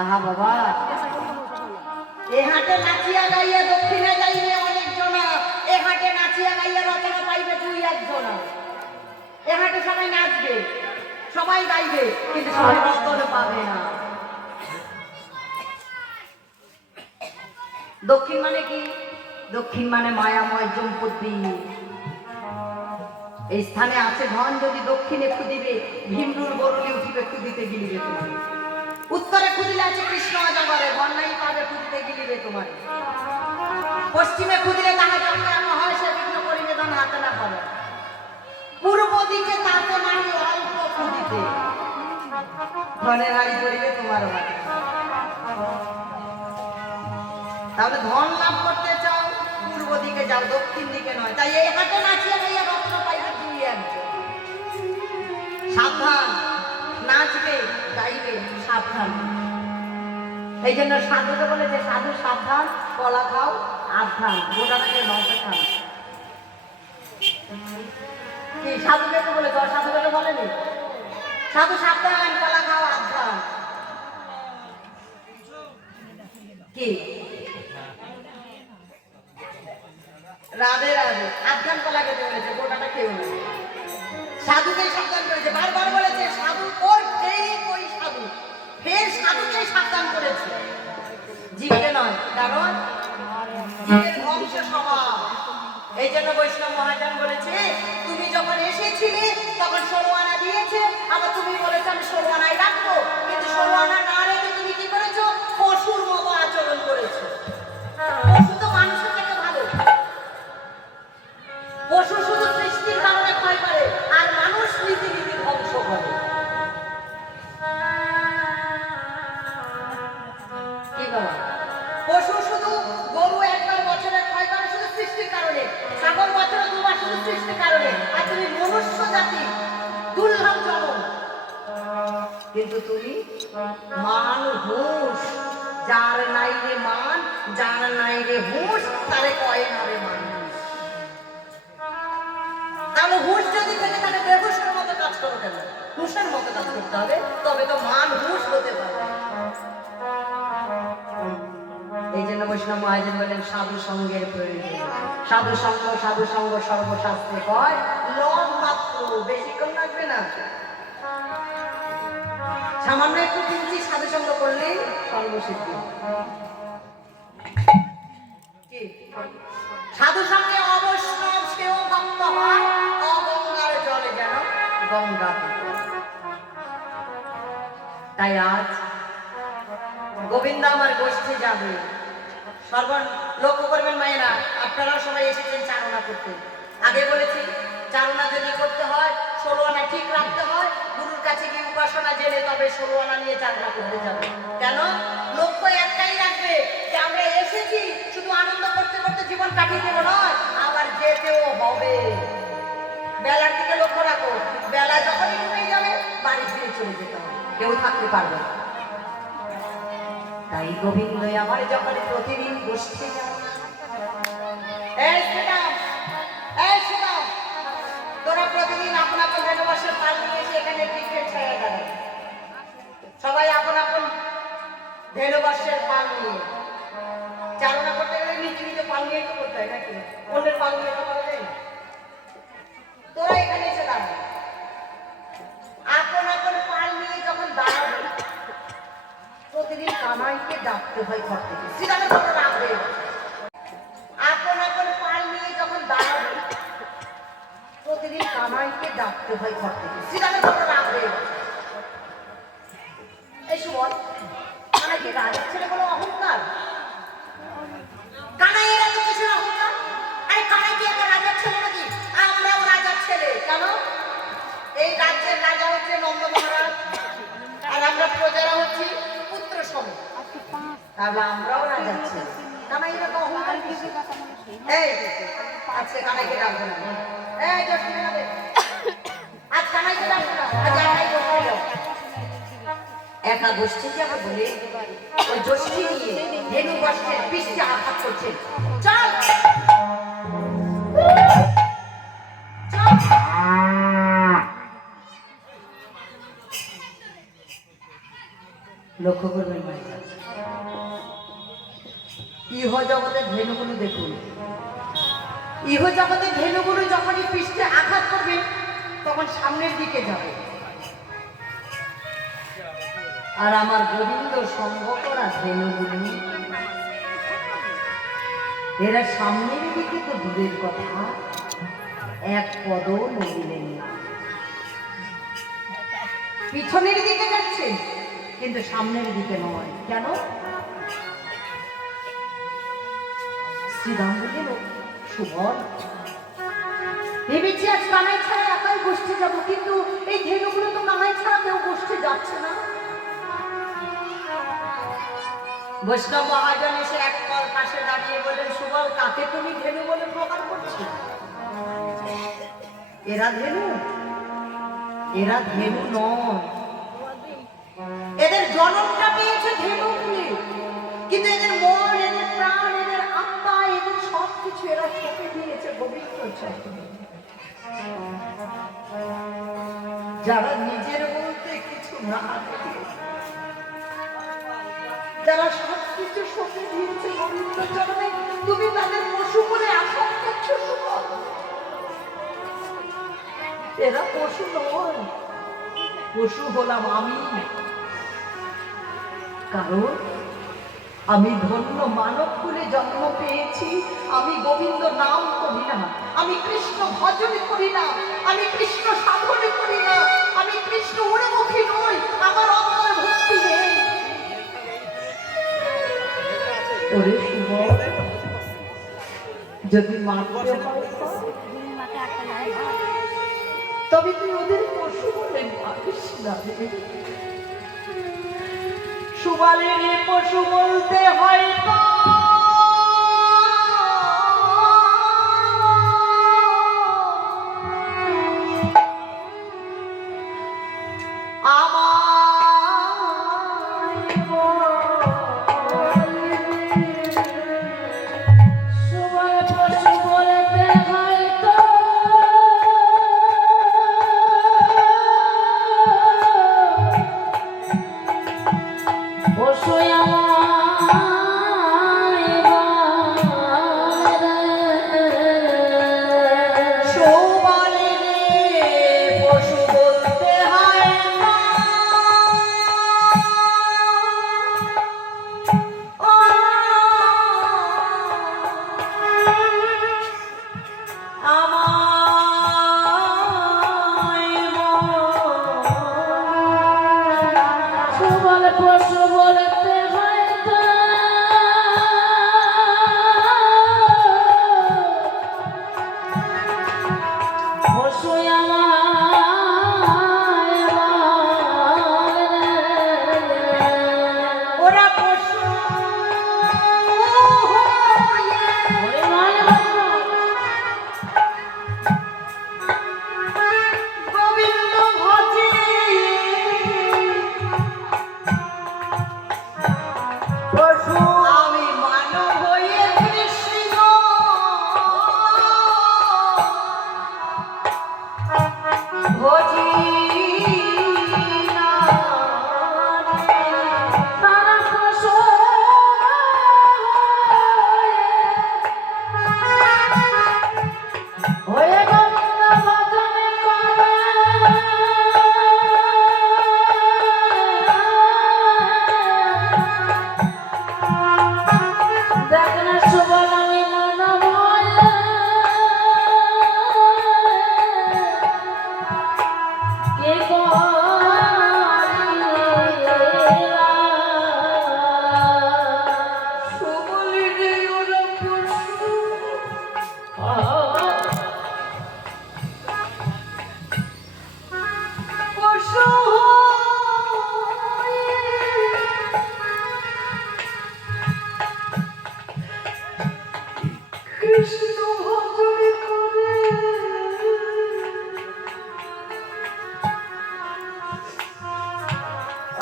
আহা বাবা, এ হাটে নাচিয়া গাইয়া দক্ষিণে যাইবে অনেক জনা, এ হাটে নাচিয়া গাইয়া রচনা পাইবে 2-1 জনা। এ হাটে সবাই নাচবে, সবাই গাইবে, কিন্তু সবাই রচনা পাবে না। দক্ষিণ মানে কি? দক্ষিণ মানে মায়াময় জম্পতি। এই স্থানে আছে ধন, যদি দক্ষিণে খুদিবে ভীমরুর বরুলি উঠিবে, খুদিতে গিলিবে তোমার। উত্তরে খুদিলে আছে কৃষ্ণ অজগরে, বন্যাই পাবে খুদিতে গিলিবে তোমার। পশ্চিমে খুদিলে তাহা যখন এমন হয়, সে বিঘ্ন করিবে ধন হাতে না পাবে। পূর্ব দিকে তাতে মারি অল্প খুদিতে, ধনের হাড়ি করিবে তোমার হাতে। তাহলে ধন লাভ করতে চাও, পূর্ব দিকে যাও, দক্ষিণ দিকে নয়। তাই এই হাটে নাচিয়া গাইয়া রত্ন পাইবে 2-1 জন। সাবধান, নাচবে গাইবে সাবধান। এই জন্য সাধুকে বলেছে সাধু সাবধান, কলা খাও আধান, গোটাটাকে নজর খান। কি সাধুকে তো বলে, তোর সাধুকে বলেনি? সাধু সাবধান, কলা খাও আধান। কি রাধে রাধে, আধান কলা খেতে বলেছে, গোটাটা খেয়ে বলেছে। সাধুকে সাবধান করেছে, বারবার বলেছে সাধু ওর খেয়ে ওই সাধু, ফের সাধুকে সাবধান করেছে, জীবকে নয়। কারণ জীবের ধ্বংস স্বভাব। এই জন্য বৈষ্ণব মহাজন বলেছে, তুমি যখন এসেছিলে তখন 16 আনা দিয়েছে, আবার তুমি বলেছো আমি 16 আনাই রাখবো, কিন্তু 16 আনা না রেখে তুমি কি করেছো? পশুর মতো আচরণ করেছো। পশু তো মানুষের থেকে ভালো। পশু শুধু সৃষ্টির কারণে ক্ষয় করে, আর মানুষ নীতি ধ্বংস করে। কি বাবা, পশু শুধু গরু একবার বছরে ক্ষয় করে শুধু সৃষ্টির কারণে, ছাগল বছরে 2 মাস শুধু সৃষ্টির কারণে, আর তুমি মনুষ্য জাতি দুর্লভ জন্ম। কিন্তু তুমি মানুষ, যার নাই রে মান, যার নাই রে হুঁশ, তারে কয় না রে মানুষ। তাহলে হুঁশ যদি থেকে তাকে বেহুশের মতো কাজ করো কেন? হুঁশের মতো কাজ করতে হবে, তবে তো মান হুঁশ হতে পারে। এই জন্য বৈষ্ণব মহাজন বলেন সাধু সঙ্গের প্রয়োজন। সাধু সঙ্গ সর্বশাস্ত্রে কয়, লম মাত্র, বেশিক্ষণ লাগবে না। সামান্য একটু কিঞ্চিত সাধু সঙ্গ করলেই সর্বসিদ্ধি। কি সাধু সঙ্গে অবৈষ্ণব সেও ভক্ত হয়, অগঙ্গার জলে যেন গঙ্গা। তাই আজ গোবিন্দ আমার গোষ্ঠী যাবে। সর্বন লক্ষ্য করবেন মায়েরা, আপনারাও সবাই এসেছেন চারণা করতে। আগে বলেছি চারণা যদি করতে হয় 16 আনা ঠিক রাখতে হয়, গুরুর কাছে গিয়ে উপাসনা জেনে তবে 16 আনা নিয়ে চারণা করতে যাবে। কেন? লক্ষ্য একটাই রাখবে যে আমরা এসেছি শুধু আনন্দ করতে করতে জীবন কাটিয়ে দেবো নয়, আবার যেতেও হবে। বেলার দিকে লক্ষ্য রাখো, বেলা যখনই ডুবে যাবে বাড়ি ফিরে চলে যেতে হবে, কেউ থাকতে পারবে না। তাই গোবিন্দ আমার যখন প্রতিদিন গোষ্ঠী যায়, তোরা প্রতিদিন আপন আপন ধেনুবাসের পাল নিয়ে এসে এখানে টিকেট ছায়া দাঁড়ায়। সবাই আপন আপন ধেনুবাসের পাল নিয়ে চালনা করতে গেলে নিজে পাল নিয়ে তো করতে হয় নাকি? অন্যের পাল নিয়ে তো করা যায় না। তোরা এখানে এসে দাঁড়ায় আপন আপন পাল নিয়ে যখন দাঁড়াবে, প্রতিদিন কানাইকে ডাকতে হয় ঘর থেকে। সেখানে কোনো রাগ হয়ে গেছে। আপন আপন পাল নিয়ে যখন দাঁড়াবে, প্রতিদিন কানাইকে ডাকতে হয় ঘর থেকে। সেখানে কোনো রাগ হয়ে গেছে। এই সুমন, কানাইকে রাজার ছেলে বলো অহংকার? কানাইয়ের এত কিসের অহংকার? আরে কানাই কি একটা রাজার ছেলে নাকি? আমরাও রাজার ছেলে। কেন? এই রাজ্যের রাজা হচ্ছে নন্দ মহারাজ, আর আমরা প্রজারা হচ্ছি পুত্র সম। তাহলে আমরাও রাজার ছেলে। কানাইয়ের তো অহংকার কিসের? এই আজকে কানাইকে ডাকবো না। এই জোষ্ঠী মেলাবে, আজ কানাইকে ডাকবো না, আজ একাই গোষ্ঠী যাও। একা গোষ্ঠী যাবে বলে ওই গোষ্ঠী নিয়ে ধেনু গোষ্ঠীর পৃষ্ঠে আঘাত করছে। চল লক্ষ্য করবেন ভাইরা, ইহ জগতের ধেনুগুলো দেখুন। ইহ জগতের ধেনুগুলো যখনই পৃষ্ঠে আঘাত করবে তখন সামনের দিকে যাবে। আর আমার গোবিন্দ সঙ্গ করা ধেনুগুলো এরা সামনের দিকে তো দূরের কথা, এক পদও নড়িলেন না। পিছনের দিকে যাচ্ছে কিন্তু সামনের দিকে নয়। কেন? শ্রীরাম বললেন, সুবল ভেবেছি আজ কানাই ছাড়া একাই গোষ্ঠী যাবো, কিন্তু এই ধেনুগুলো তো কানাই ছাড়া কেউ গোষ্ঠী যাচ্ছে না। বৈষ্ণব মহাজন এসে এক পর পাশে দাঁড়িয়ে বললেন, সুবল কাকে তুমি ধেনু বলে প্রকার করছো? এরা ধেনু? এরা ধেনু নয়। এদের জনমটা পেয়েছে ধেনু বলে, কিন্তু এদের মন, এদের প্রাণ, এদের আত্মা, এদের সবকিছু এরা সঁপে দিয়েছে গোবিন্দ চরণে। যারা নিজের বলতে কিছু না দেখে, যারা সব কিছু সঁপে দিয়েছে গোবিন্দ চরণে, তুমি তাদের পশু বলে আঘাত করছো সুবল। এরা পশু নয়, পশু হলাম আমি। কারণ আমি ধন্য মানব কুলে জন্ম পেয়েছি। আমি গোবিন্দ নাম করি না, আমি কৃষ্ণ ভজন করি না, আমি কৃষ্ণ সাধন করি না, আমি কৃষ্ণ উড়মুখী নই, আমার অন্তর ভক্তি নেই। ওরে সুবল, যদি মানতে হয় তবে তুই ওদের পশু বলে মানিস না রে। সুবলের পশু বলতে হয় তো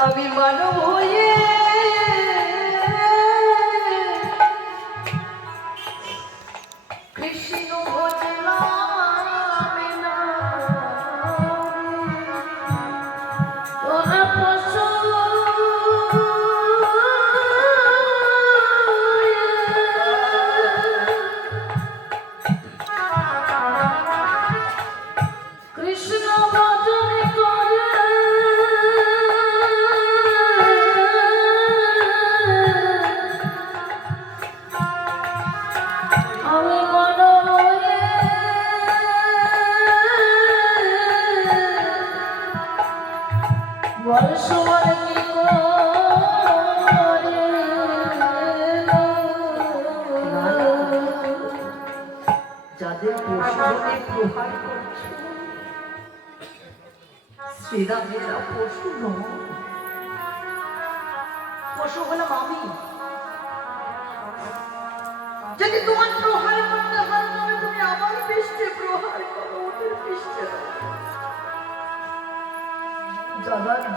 আমি মানব হয়ে কৃষ্ণ ভজলাম না। তোরা পশু কৃষ্ণ ভজন করে যাদের পশুকে প্রহার করছে শ্রীরামেরা পশু নয়, পশু হলাম আমি। যদি তোমার প্রহার করতে হয় তবে তুমি আমার পৃষ্ঠে প্রহার করো, ওদের পৃষ্ঠে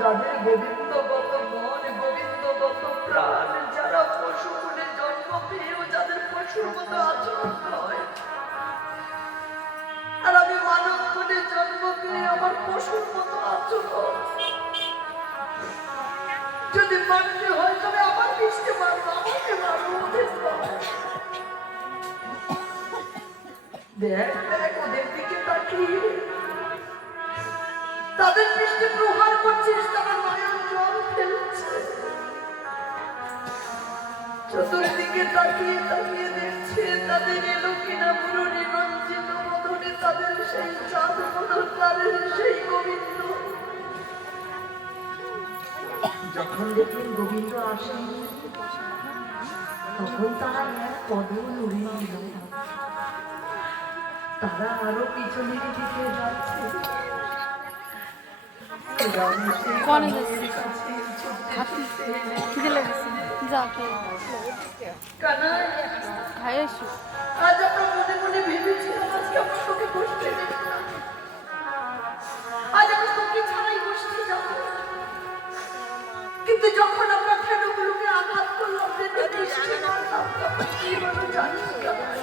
যাদের গোবিন্দগত মন, গোবিন্দগত প্রাণ, যারা পশু বলে জন্ম পেয়েও যাদের পশুর মতো আচরণ হয়, আর আমি মানব বলে জন্ম পেয়ে আমার পশুর মতো দেখ দেখ ওদের দিকে তাকিয়ে তাদের পৃষ্ঠে প্রহার করছিস, তারা মায়ের জল ফেলছে। চতুর্দিকে তাকিয়ে তাকিয়ে দেখছে তাদের এলো কিনা পুরো নিরঞ্জিত মদনে তাদের সেই চাঁদ মদন, তাদের সেই গোবিন্দ। যখন দেখলেন গোবিন্দ আসেন তখন তারা এক পদও নড়ে নিল না। তারা আরো পিছনের দিকে যাচ্ছে। কনে গেছে? খিদে লেগেছে, যা খেয়ে কানাই, খাই এসো। আজ আমরা মনে মনে ভেবেছিলাম আজকে আমরা তোকে বসতে দেব না, আজ আমরা তোকে ছাড়াই বসতে যাব। কিন্তু যখন আমরা ঠেনুগুলোকে আঘাত করলাম কি হলো জানিস কানাই?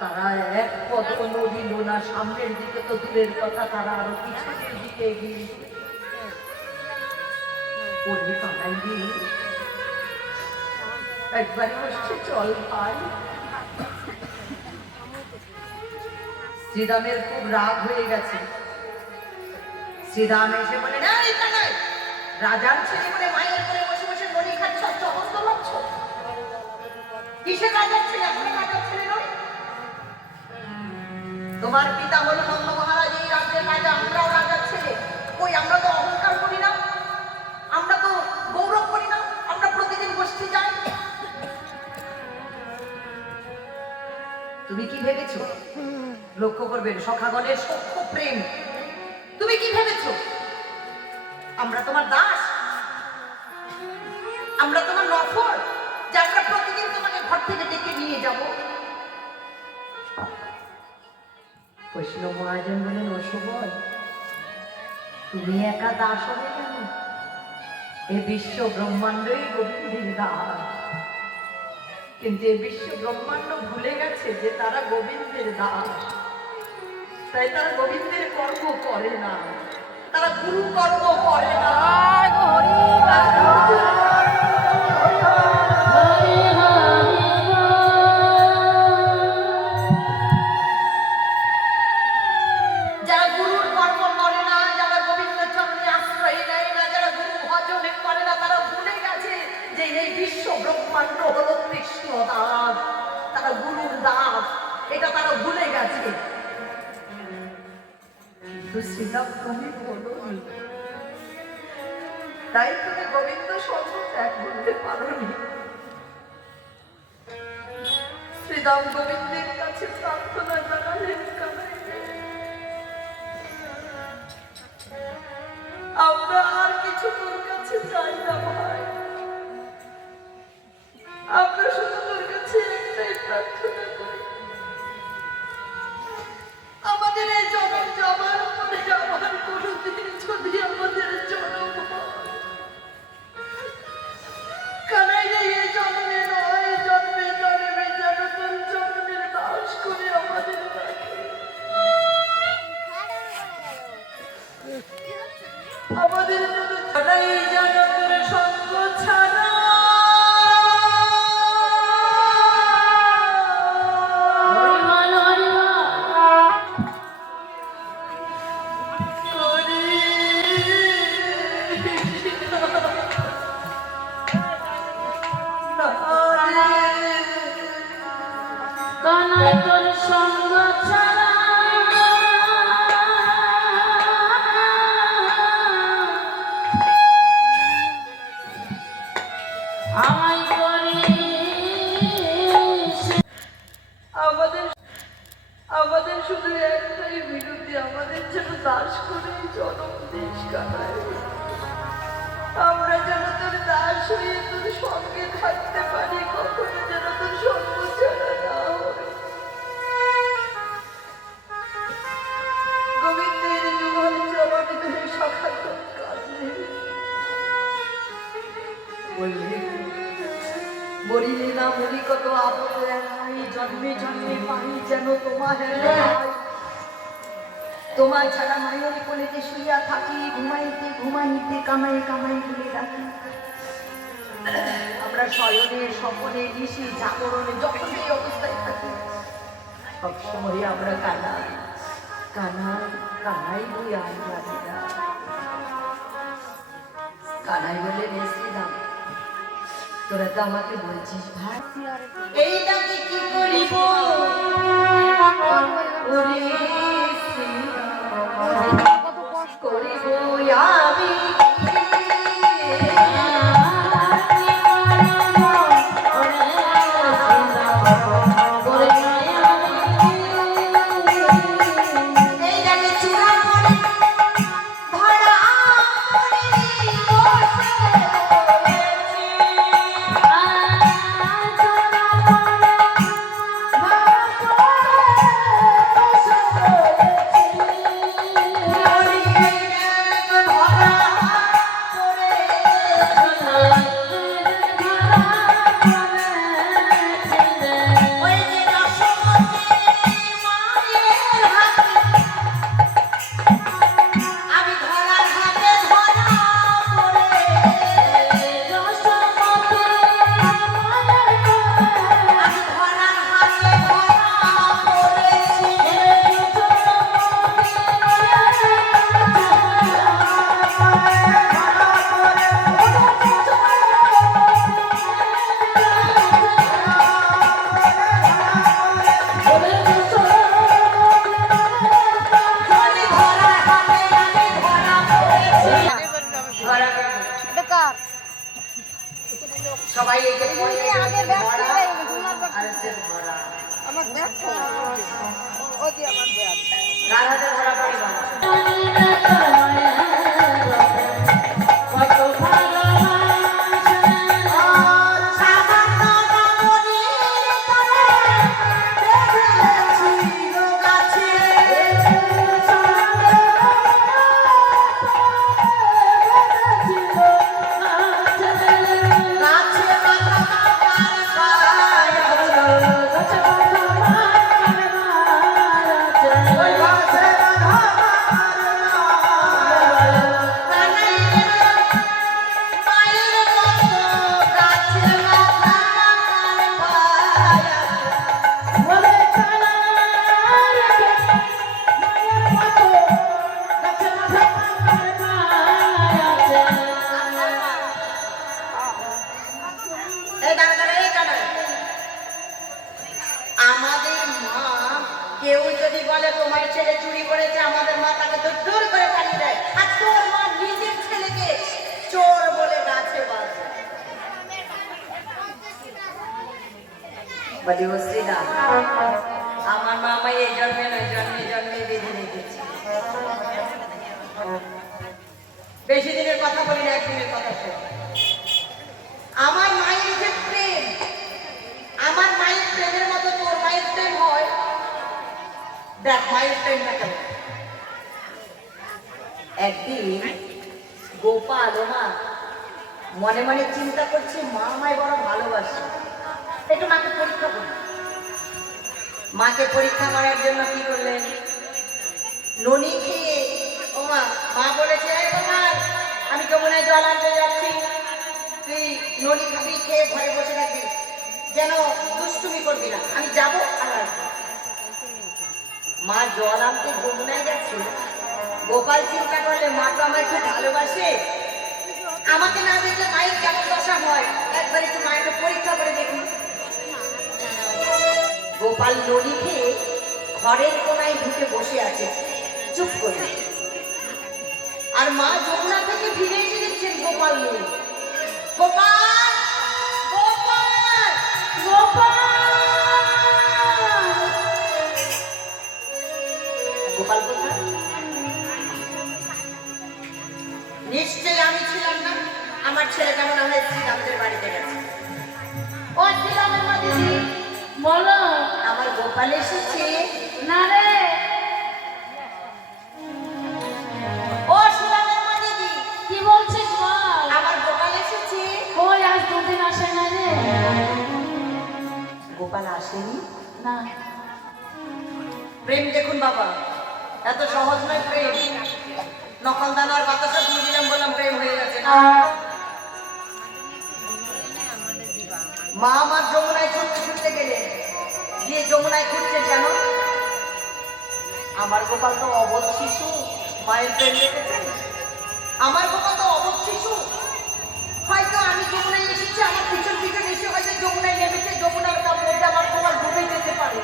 তারা এক পদ নড়িল না, সামনের দিকে তো দূরের কথা, তারা আরো পিছনের দিকে এগিয়ে বললি কানাই রে, একবারই বসছে চল ভাই। শ্রীরামের খুব রাগ হয়ে গেছে। শ্রীরাম এসে বলে, না কানাই, রাজার ছেলে বলে মায়ের করে বসে বসে নড়ি খাচ্ছ, চমৎ লাগছ। কিসের রাজার ছেলে? এখন রাজার ছেলে নয়। তোমার পিতা হলো নন্দ মহারাজ, এই রাজ্যের রাজা, আমরাও রাজার ছেলে। কই আমরা তো অহংকার করি না, আমরা তো গৌরব করি না, আমরা প্রতিদিন গোষ্ঠী যাই। তুমি কি ভেবেছো? লক্ষ্য করবেন সখাগণের সখ্য প্রেম। তুমি কি ভেবেছো আমরা তোমার দাস, আমরা তোমার নফর, যে আমরা প্রতিদিন তোমাকে ঘর থেকে ডেকে নিয়ে যাব? বৈষ্ণব মহাজন বলেন, অশুভন তুমি একা দাস হবে কেন? এ বিশ্ব ব্রহ্মাণ্ডই গোবিন্দের দাস। কিন্তু এ বিশ্ব ব্রহ্মাণ্ড ভুলে গেছে যে তারা গোবিন্দের দাস, তাই তারা গোবিন্দের কর্ম করে না, তারা গুরু কর্ম করে না। যারা গুরুর কর্ম করে না, যারা গোবিন্দ চরণে আশ্রয় নেয় না, যারা গুরু ভজনে করে না, তারা ভুলে গেছে যে এই বিশ্ব ব্রহ্মাণ্ড হলো কৃষ্ণ দাস, তারা গুরুর দাস, এটা তারা ভুলে গেছে। কিন্তু শ্রীরাম তুমি বলো, তাই তুমি গোবিন্দ সঙ্গ ত্যাগ করতে পারোনি। শ্রীরাম গোবিন্দের কাছে প্রার্থনা জানালেন, কানাই আমরা আর কিছু তোর কাছে চাই না ভাই, আমরা শুধু তোর কাছে একটাই প্রার্থনা করি, আমাদের এই জনম যাবার পরে আমার কোনোদিন যদি আমাদের জনম হয়, কানাই রে, এই জন্মে নয় জন্মে জন্মে যেন তোর জন্মের দাস করে আমাদের রাখে, আমাদের কানাই যেন তোর সঙ্গ ছাড়া কানাই তোর সঙ্গ ছাড়া আমায় করে আমাদের আমাদের শুধু একটাই বিরতি, আমাদের যেন দাস করে জনম দেশ কাটায়, আমরা যেন তোর দাস হয়ে তোর সঙ্গে থাকতে পারি, কখনো যেন তোর সঙ্গ ছাড়া না হয়। গোবিন্দের যুগল চরণ ধরে সখাগণ কাঁদলেন, বলিলে না বলি কত আপদ এলাই, জন্মে জন্মে পাই যেন তোমার এলাই, তোমার ছাড়া মায়ের কোলেতে শুইয়া থাকি, ঘুমাইতে ঘুমাইতে কামাই কামাই বলে ডাকি। আমরা আমরা শয়নে স্বপনে নিশি জাগরণে যখন এই অবস্থায় থাকি সবসময় আমরা কানাই কানাই কানাই বই আমরা কানাই বলে রেসিলাম। তোরা তো আমাকে বলছিস ভাই এইটাকে কি করিব ওরে করিব আমি সবাই একে পড়ে আগে ব্যাগ ভরা খুলে ঘুমার ব্যাগ আর হচ্ছে ভরা আমার ব্যাগ ওই যে আমার ব্যাগ রাধাতে ভরা পরিবার আমাদের মা কেউ যদি বলে তোমার ছেলে চুরি করেছে আমাদের মা তাকে তো জোর করে তাড়িয়ে দেয় আর তোর মা নিজের ছেলেকে চোর বলে গাছে বাঁধে বলি ও শ্রীরাম আমার মা আমায় এই জন্মে নয় জন্মে জন্মে বেঁধে রেখেছে বেশি দিনের কথা বলি না একদিনের কথা শোন আমার মায়ের যে প্রেম আমার মায়ের প্রেমের মতো তোর মায়ের প্রেম হয় দেখ মায়ের প্রেম না কেন একদিন গোপাল ও মা মনে মনে চিন্তা করছে মা আমায় বড় ভালোবাসে একটু মাকে পরীক্ষা করি মাকে পরীক্ষা করার জন্য কি করলেন ননি খেয়ে ও মা মা বলেছে তোমার আমি যমুনায় জল আনতে যাচ্ছি তুই ননি খাবি খেয়ে ঘরে বসে থাকবি যেন দুষ্টুমি করবি না আমি যাবো আর আসবো মা জল আনতে যমুনায় গেছে গোপাল চিন্তা করলে মা তো আমায় খুব ভালোবাসে আমাকে না দেখলে মায়ের কেমন দশা হয় একবার একটু মায়ের পরীক্ষা করে দেখি গোপাল নদী খেয়ে ঘরের কোনায় ঢুকে বসে আছে চুপ করে আর মা যমুনা থেকে ফিরে এসে দেখছেন গোপাল নেই গোপাল গোপাল গোপাল গোপাল কোথায় নিশ্চয়ই আমি ছিলাম না আমার ছেলেটা মনে হয় শ্রীরামদের বাড়িতে গেছে ও শ্রীরামের মা দিদি বলো আমার গোপাল এসেছে না রে ও শ্রীরামের মা দিদি কি বলছিস বল আমার গোপাল এসেছে কই আজ দুদিন আসে না রে গোপাল আসেনি না প্রেম দেখুন বাবা এত সহজ নয় প্রেম নকল দানা আর বাতাসা দিয়ে দিলাম বললাম প্রেম হয়ে গেছে না মা আমার যমুনায় ছুটতে ছুটতে গেলে গিয়ে যমুনায় খুঁজছে কেন? আমার গোপাল তো অবধ শিশু, মায়ের প্রেম রেখেছে। আমার গোপাল তো অবধ শিশু, হয়তো আমি যমুনায় এসেছি, আমার পিছন পিছন এসে হয়তো যমুনায় নেমেছে, যমুনার মধ্যে আমার গোপাল ডুবে যেতে পারে।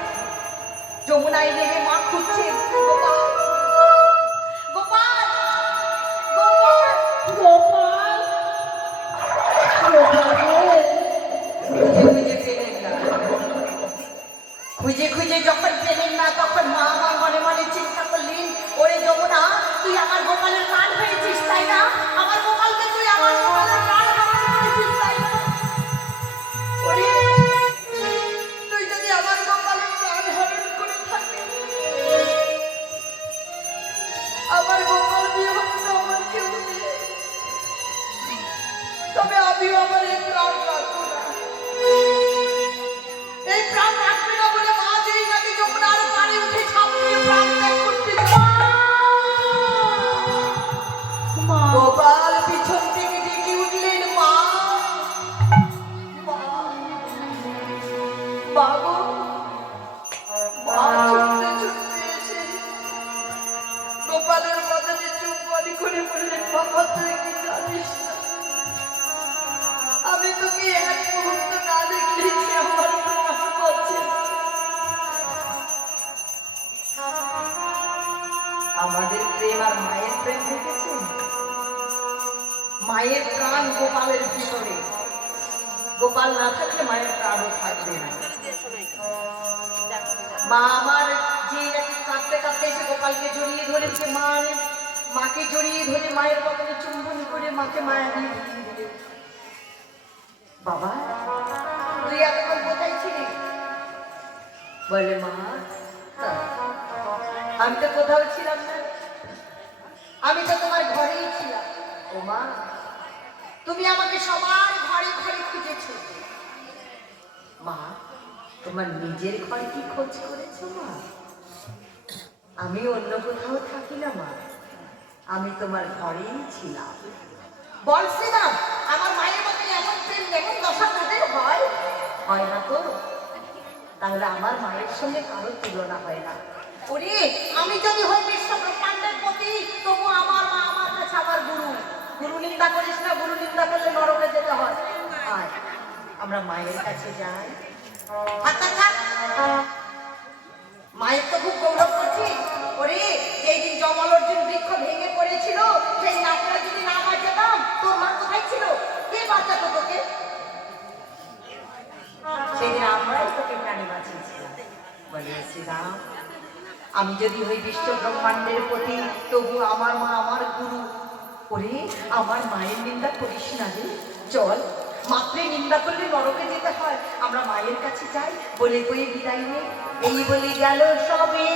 যমুনায় নেমে মা খুঁজছে গোপাল, গোপাল, গোপাল, গোপাল। খুঁজে খুঁজে যখন পেলেন না, তখন মা আমার মনে মনে চিন্তা করলেন, ওরে যমুনা, তুই আমার গোপালের প্রাণ হয়েছিস তাই না? আমার গোপালকে তুই আমার গোপালের প্রাণ হয়েছিস তাই না? ওরে, তুই যদি আমার গোপালের প্রাণ হরণ করে থাকিস, আমার গোপাল বিহীন আমার কেউ নেই, তবে আমিও আমার এই প্রাণ রাখবো না। এই প্রাণ রাখবে না বলে মা যেই নাকি যমুনার পাড়ে উঠে ঝাঁপিয়ে প্রাণ ত্যাগ করতে যায়। গোপাল পিছন থেকে ডেকে উঠলেন, মা, মা, বাবু। মা ছুটতে ছুটতে এসে গোপালের বদনে চুম্বন করে বললেন, বাবা তুই কি জানিস না, আমি তোকে এক মুহূর্ত না দেখলে যে আমার প্রাণ পাচ্ছে না। আমাদের প্রেম আর মায়ের প্রেম দেখেছে, মায়ের প্রাণ গোপালের ভিতরে, গোপাল না থাকলে মায়ের প্রাণও থাকবে না। মা আমার যে নাকি কাঁদতে কাঁদতে এসে গোপালকে জড়িয়ে ধরেছে, মাকে জড়িয়ে ধরে মায়ের বদনে চুম্বন করে মাকে মায়া দিয়ে দিলে, বাবা তুই এতক্ষণ কোথায় ছিলি? বলে, মা আমি তো কোথাও ছিলাম না, আমি তো তোমার ঘরেই ছিলাম। ও মা, তুমি আমাকে সবার ঘরে ঘরে খুঁজেছো, মা তোমার নিজের ঘর কি খোঁজ করেছো? মা আমি অন্য কোথাও থাকি না মা, আমি তোমার ঘরেই ছিলাম। বলছিলাম আমার মায়ের মতো এমন প্রেম এমন দশা তোদের হয়? হয় না তো, তাহলে আমার মায়ের সঙ্গে কারোর তুলনা হয় না। ওরে, আমি যদি হই বিশ্ব ব্রহ্মাণ্ডের প্রতি, তবু আমার মা আমার কাছে আমার গুরু। গুরু নিন্দা করিস না, গুরু নিন্দা করলে নরকে যেতে হয়। আয় আমরা মায়ের কাছে যাই। মায়ের তো খুব গৌরব করছি। ওরে, যেই দিন জমাল অর্জুন বৃক্ষ ভেঙে পড়েছিল, সেই রাতটা যদি না বাঁচাতাম, তোর মা কোথায় ছিল? কে বাঁচাতো তোকে? সেদিন আমরাই তোকে প্রাণে বাঁচিয়েছিলাম। বলে, শ্রীরাম, আমি যদি হই বিশ্ব ব্রহ্মাণ্ডের প্রতি, তবু আমার মা আমার গুরু। ওরে, আমার মায়ের নিন্দা করিস না রে, চল, মাত্রে নিন্দা করলে নরকে যেতে হয়, আমরা মায়ের কাছে যাই। বলে কয়ে বিদায় নেই, এই বলে গেল সবে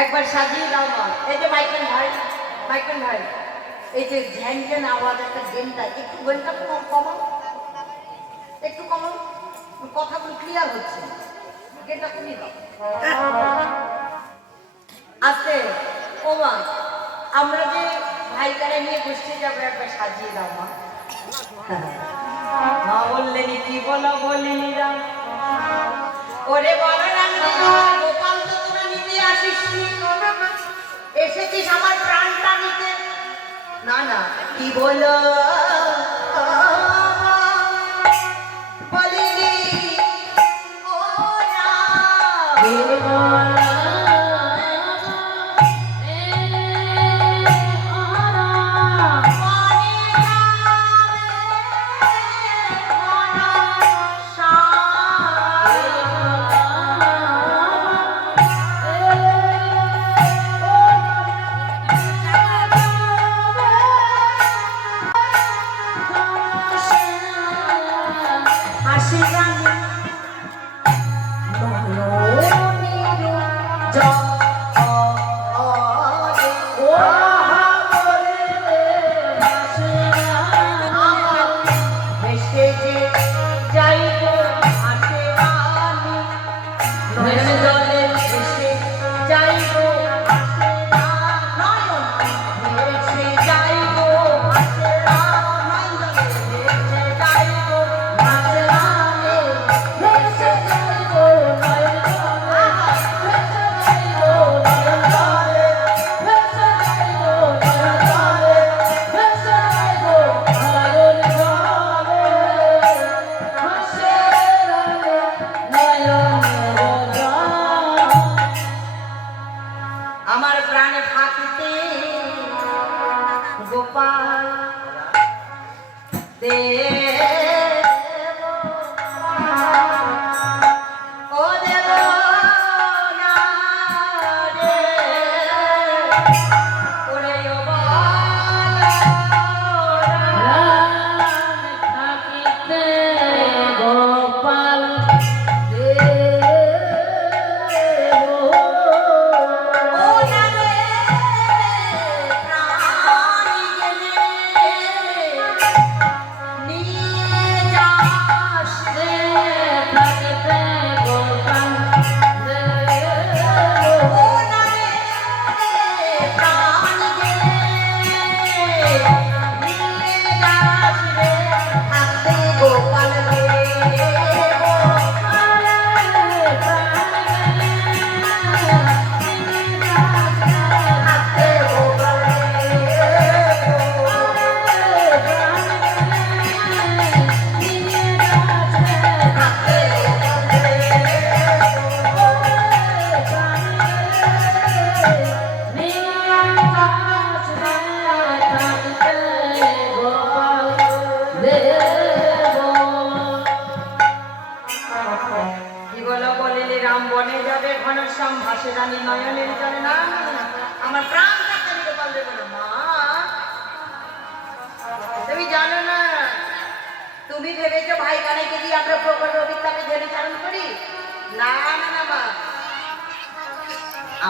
একবার সাজিয়ে দাও মা। এই যে মাইকেল ভাই, মাইকেল ভাই, এই যে ঝ্যান ঝ্যান আওয়াজ একটা গেনটা, একটু গেনটা কমাও, একটু কমাও, কথাগুলো ক্লিয়ার হচ্ছে, গেনটা কমিয়ে দাও। আস্তে। ও মা, আমরা যে ভাইকারা নিয়ে বসতে যাবো, একবার সাজিয়ে দাও মা। মা বললেন, কি বলো বলিনি রাম? ওরে বলরাম, গোপাল তো তোরা নিতে আসিস, এসেছিস আমার প্রাণটা নিতে। না না, কি বলো বলিনি? ও দেব ও দেব না রে ওরে ও বালা থাকিতে গোপাল ও না রে প্রাণী গেলে নিয়ে যাস রে থাকিতে গোপাল ও না রে প্রাণী গেলে নিয়ে যাস রে থাকতে গোপাল রে থাকতে গোপাল কি বলো বলিলে রাম বনে যাবে ঘনশ্যাম ভাসে রানী নয়নের জলে না না, না, না, আমার প্রাণ থাকতে আমি গোপাল দেবো না মা তুমি জানো না তুমি ভেবেছো ভাই কানাইকে দিয়ে আমরা প্রকট অবিদ্যাকে ধরে চারণ করি না না না মা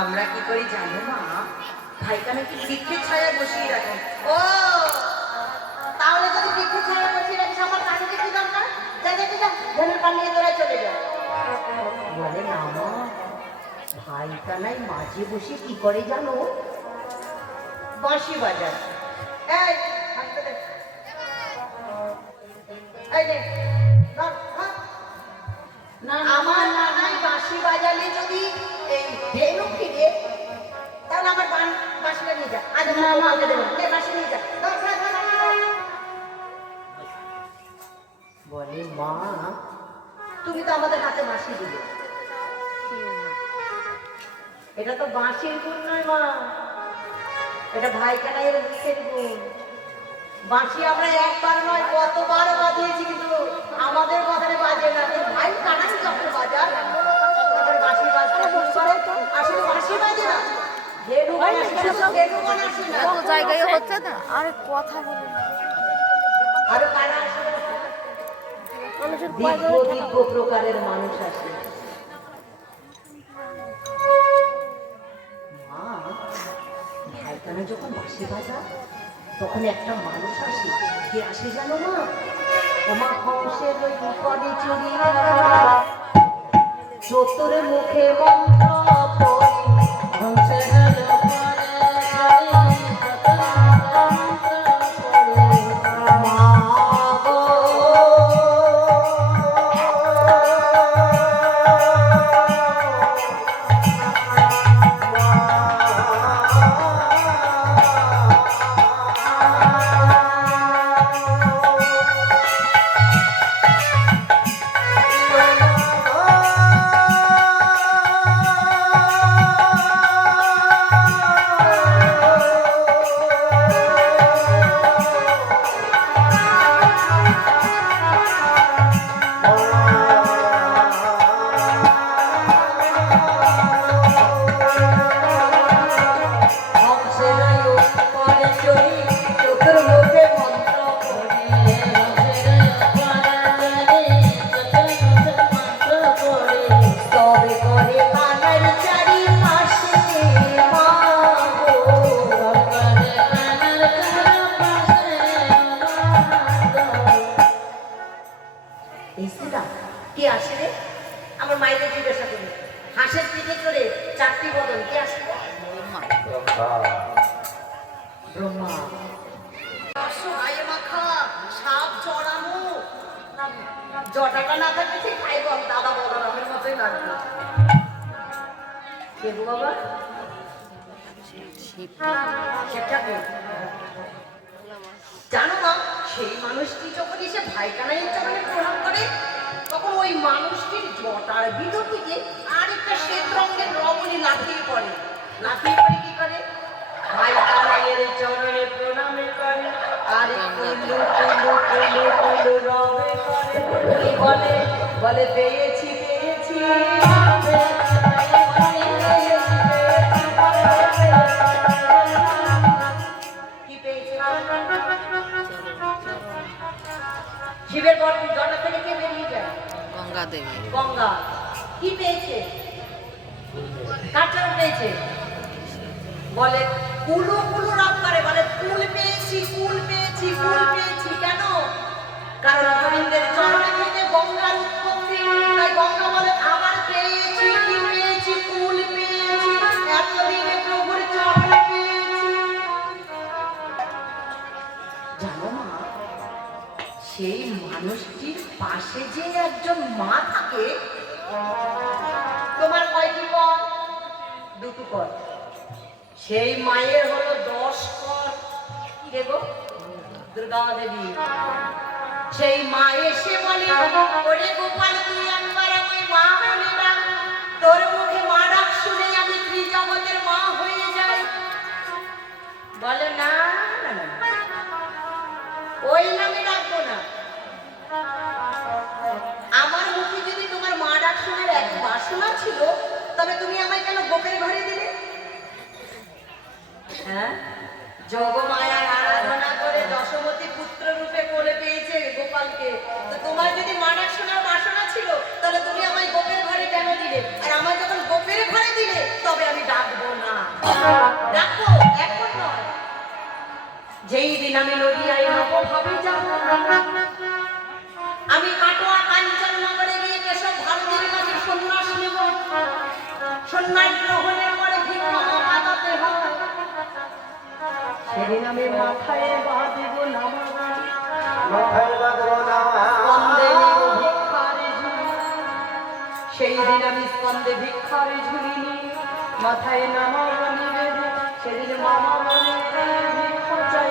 আমরা কি করি জানো মা ভাই কানাইকে বৃক্ষের ছায়া বসিয়ে রাখো ও তাহলে যদি বৃক্ষের ছায়া বসিয়ে রাখিস আমার কানাইকে কি দরকার যা যা যা ধনের পান নিয়ে তোরা চলে যা বলে না মা ভাই কানাই মাঝে বসে কি করে জানো বাঁশি বাজায় এই হাঁটতে দে। এই নে, ধর, ধর। আমার নানাই বাঁশি বাজালে যদি এই ধেনু ফিরে তাহলে আমার বাঁশিটা নিয়ে যা আজ আমার বউকে দেবো নে, বাঁশি নিয়ে যা ধর, ধর, ধর, ধর, ধর। বলে মা তুমি তো আমাদের হাতে বাঁশি দিলে এটা তো বাঁশির গুণ নয় মা এটা ভাই কানাইয়ের মুখের গুণ বাঁশি আমরা একবার নয় কতবার বাজিয়েছি কিন্তু আমাদের বাজারে বাজে না তোর ভাই কানাই যখন বাজায় তখন বাঁশি বাজতে শুরু করে আসলে বাঁশি বাজে না ধেনুগান আসে না কত জায়গায় হচ্ছে না আরে কথা বলুন আরো কারা আসে মানুষের দিব্য দিব্য প্রকারের মানুষ আসে মা ভাইকানা যখন বাঁশি বাজা তখন একটা মানুষ আসে কে আসে জানো মা ওমা হংসের ওই উপরে চুরি চতুর মুখে মন্ত্র পড়ে হংসের মা গো কে আসে রে আমার মায়ের জিজ্ঞাসা করি হাঁসের পিঠে চড়ে চারটি বদল কে আসে ব্রহ্মা গায়ে মাখা সাপ চড়ানো জটাটা না থাকলে ঠিক খাইব দাদা বলরামের মতোই লাগবে কে গো বাবা শিবঠাকুর জানো না সেই মানুষটি যখন এসে ভাইকানাইয়ের চরণে প্রণাম করে তখন ওই মানুষটির জটার ভিতর থেকে আরেকটা শ্বেত রঙের রমণী লাফিয়ে পড়ে কি করে ভাইকানাইয়ের চরণে প্রণামে করে আরে কুলু কুলু কুলু বলে বলে পেয়েছি পেয়েছি কি পেয়েছি শিবের জটা থেকে কে বেরিয়ে যায় গঙ্গা দেবী গঙ্গা কি পেয়েছে কার চরণ পেয়েছে বলে কুলু কুলু রাত করে বলে কুল পেয়েছি কুল পেয়েছি কুল পেয়েছি কেন কারণ গোবিন্দের চরণ থেকে গঙ্গার উৎপত্তি তাই গঙ্গা বলে আমার পেয়েছি কি পেয়েছি কুল পেয়েছি এতদিনে প্রভুর চরণ পেয়েছি জানো মা সেই মানুষটির পাশে যে একজন মা থাকে তোমার কয়টি কর দুটো কর সেই মায়ের হলো 10 কর কে গো দুর্গা দেবী সেই মা এসে বলে ওরে গোপাল তুই একবার আমায় মা বলে ডাক তোর মুখে মা ডাক শুনে আমি ত্রিজগতের মা হয়ে যাই বলে না না না ওই নামে ডাকবো না আমার মুখে যদি তোমার মা ডাক শোনার এক বাসনা ছিল তবে তুমি আমায় কেন গোপের ঘরে দিলে হ্যাঁ যোগমায়ার আরাধনা করে দশমতী পুত্র রূপে কোলে পেয়েছে গোপালকে তো তোমার যদি মা ডাক শোনার বাসনা ছিল তাহলে তুমি আমায় গোপের ঘরে কেন দিলে আর আমায় যখন গোপের ঘরে দিলে তবে আমি ডাকবো না ডাকবো এখন নয় যেই দিন আমি নদিয়ায় নবভাবে যাব আমি কাটোয়া কাঞ্চন নগরে গিয়ে কেশব ভারতীর কাছে সন্ন্যাস নেব সন্ন্যাস গ্রহণের পরে ভিক্ষা পাতাতে হয় সেদিন আমি মাথায় বাঁধব সেই দিন আমি স্কন্দে ভিক্ষারে ঝুলি নিয়ে মাথায় নামা নিবে সেদিন মামা বলে ভিক্ষা চাই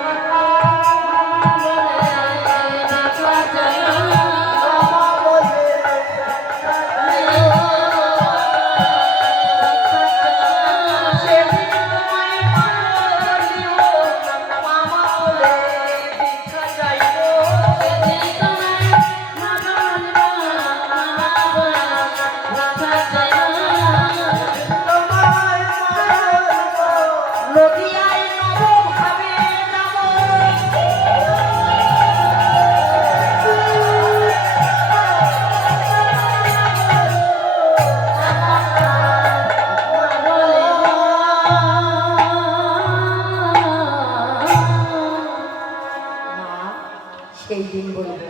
সেই দিন বলবো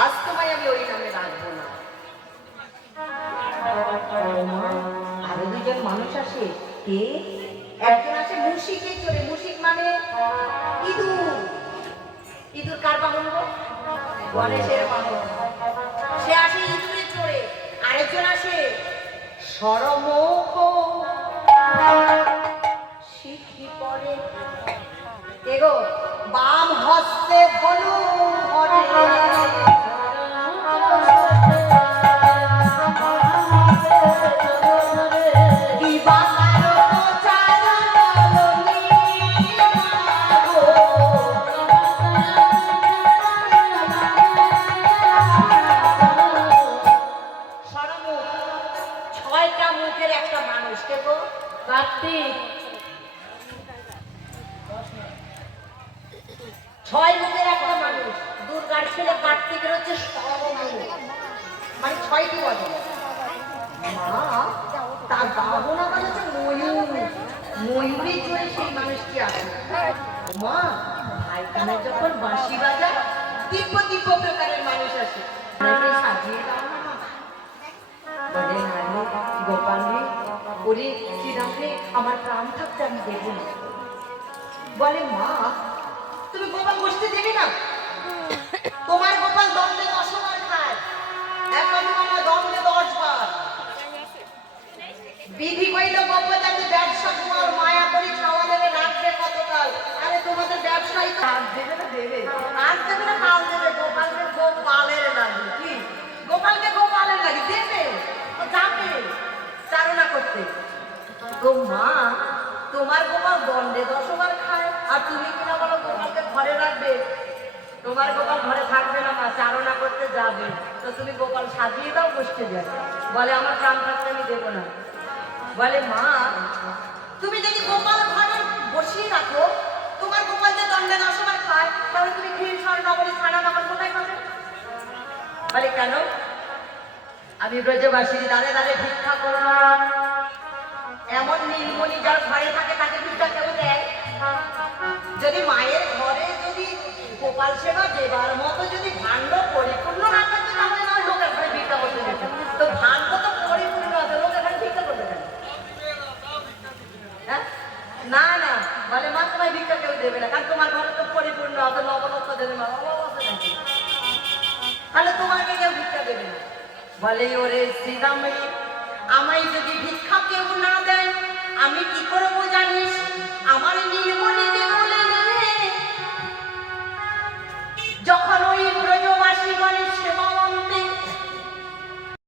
আজ তোমায় আমি ওই নামে রাখবো না আরো দুজন মানুষ আসে কে একজন আছে মুশিকে চড়ে মুশিক মানে ইঁদুর ইঁদুর কার বাহন গো গণেশের বাহন সে আসে ইঁদুরে চড়ে আরেকজন আসে সরমুখ শিখি পরে কে গো বাম হস্তে ধনু ধরে ছয়টা মুখের একটা মানুষ কে গো কার্তিক 6 মুখের একটা মানুষ দুর্গার ছেলে কার্তিকের হচ্ছে সর্বমুখ মানে 6টি বদল মা তার বাহন আবার হচ্ছে ময়ূর ময়ূরী চড়ে সেই মানুষটি আসে মা ভাইখানে যখন বাঁশি বাজায় দিব্য দিব্য প্রকারের মানুষ আসে সাজিয়ে দাও না বলে নানি গোপাল রে ওরে শ্রীরাম রে আমার প্রাণ থাকতে আমি দেবো না বলে মা তুমি গোপাল বসতে দেবে না তোমার গোপাল দণ্ডে 10 বার খায় এখন আমার দণ্ডে 10 বার বিধি কইল গোপাল যাতে ব্যবসা তোমার মায়া করে খাওয়া দেবে রাখবে কতকাল আরে তোমাদের ব্যবসায়ী কাজ দেবে না দেবে আজ দেবে না কাল দেবে গোপালকে গোপালের লাগে কি গোপালকে গোপালের লাগে দেবে ও যাবে চারণা করতে গো মা তোমার গোপাল দণ্ডে 10 বার খায় আর তুমি কিনা বলো গোপালকে ঘরে রাখবে তোমার গোপাল ঘরে থাকবে না মা চারণা করতে যাবে তো তো তুমি গোপাল সাজিয়ে দাও বসতে যায়। বলে আমার প্রাণ থাকতে আমি দেবো না। বলে মা তুমি যদি গোপাল ঘরে বসিয়ে রাখো, তোমার গোপাল যে দণ্ডে না সময় খায়, তাহলে তুমি ক্ষীর সর নগরী ছানা নগর কোথায় খাবে? বলে কেন? আমি ব্রজবাসীর দাঁড়ে দাঁড়ে ভিক্ষা করো না। এমন নীলমণি যার ঘরে থাকে তাকে ভিক্ষা কেউ দেয়? যদি মায়ের ঘরে যদি গোপাল সেবা দেবার মতো যদি ভাণ্ড পরিপূর্ণ না থাকে, তাহলে না লোকের ঘরে ভিক্ষা করতে যেত। তো ভাণ্ড তো পরিপূর্ণ আছে, লোকের ঘরে ভিক্ষা করতে দেন? হ্যাঁ না না, বলে মা তোমায় ভিক্ষা কেউ দেবে না, কারণ তোমার ঘরে তো পরিপূর্ণ আছে, নবরত্ন দেবে না, অভাব আছে নাকি? তাহলে তোমাকে কেউ ভিক্ষা দেবে না। বলে ওরে শ্রীরামে, আমায় যদি ভিক্ষা কেউ না দেয় আমি কি করবো জানিস? আমার নীলমণি দেব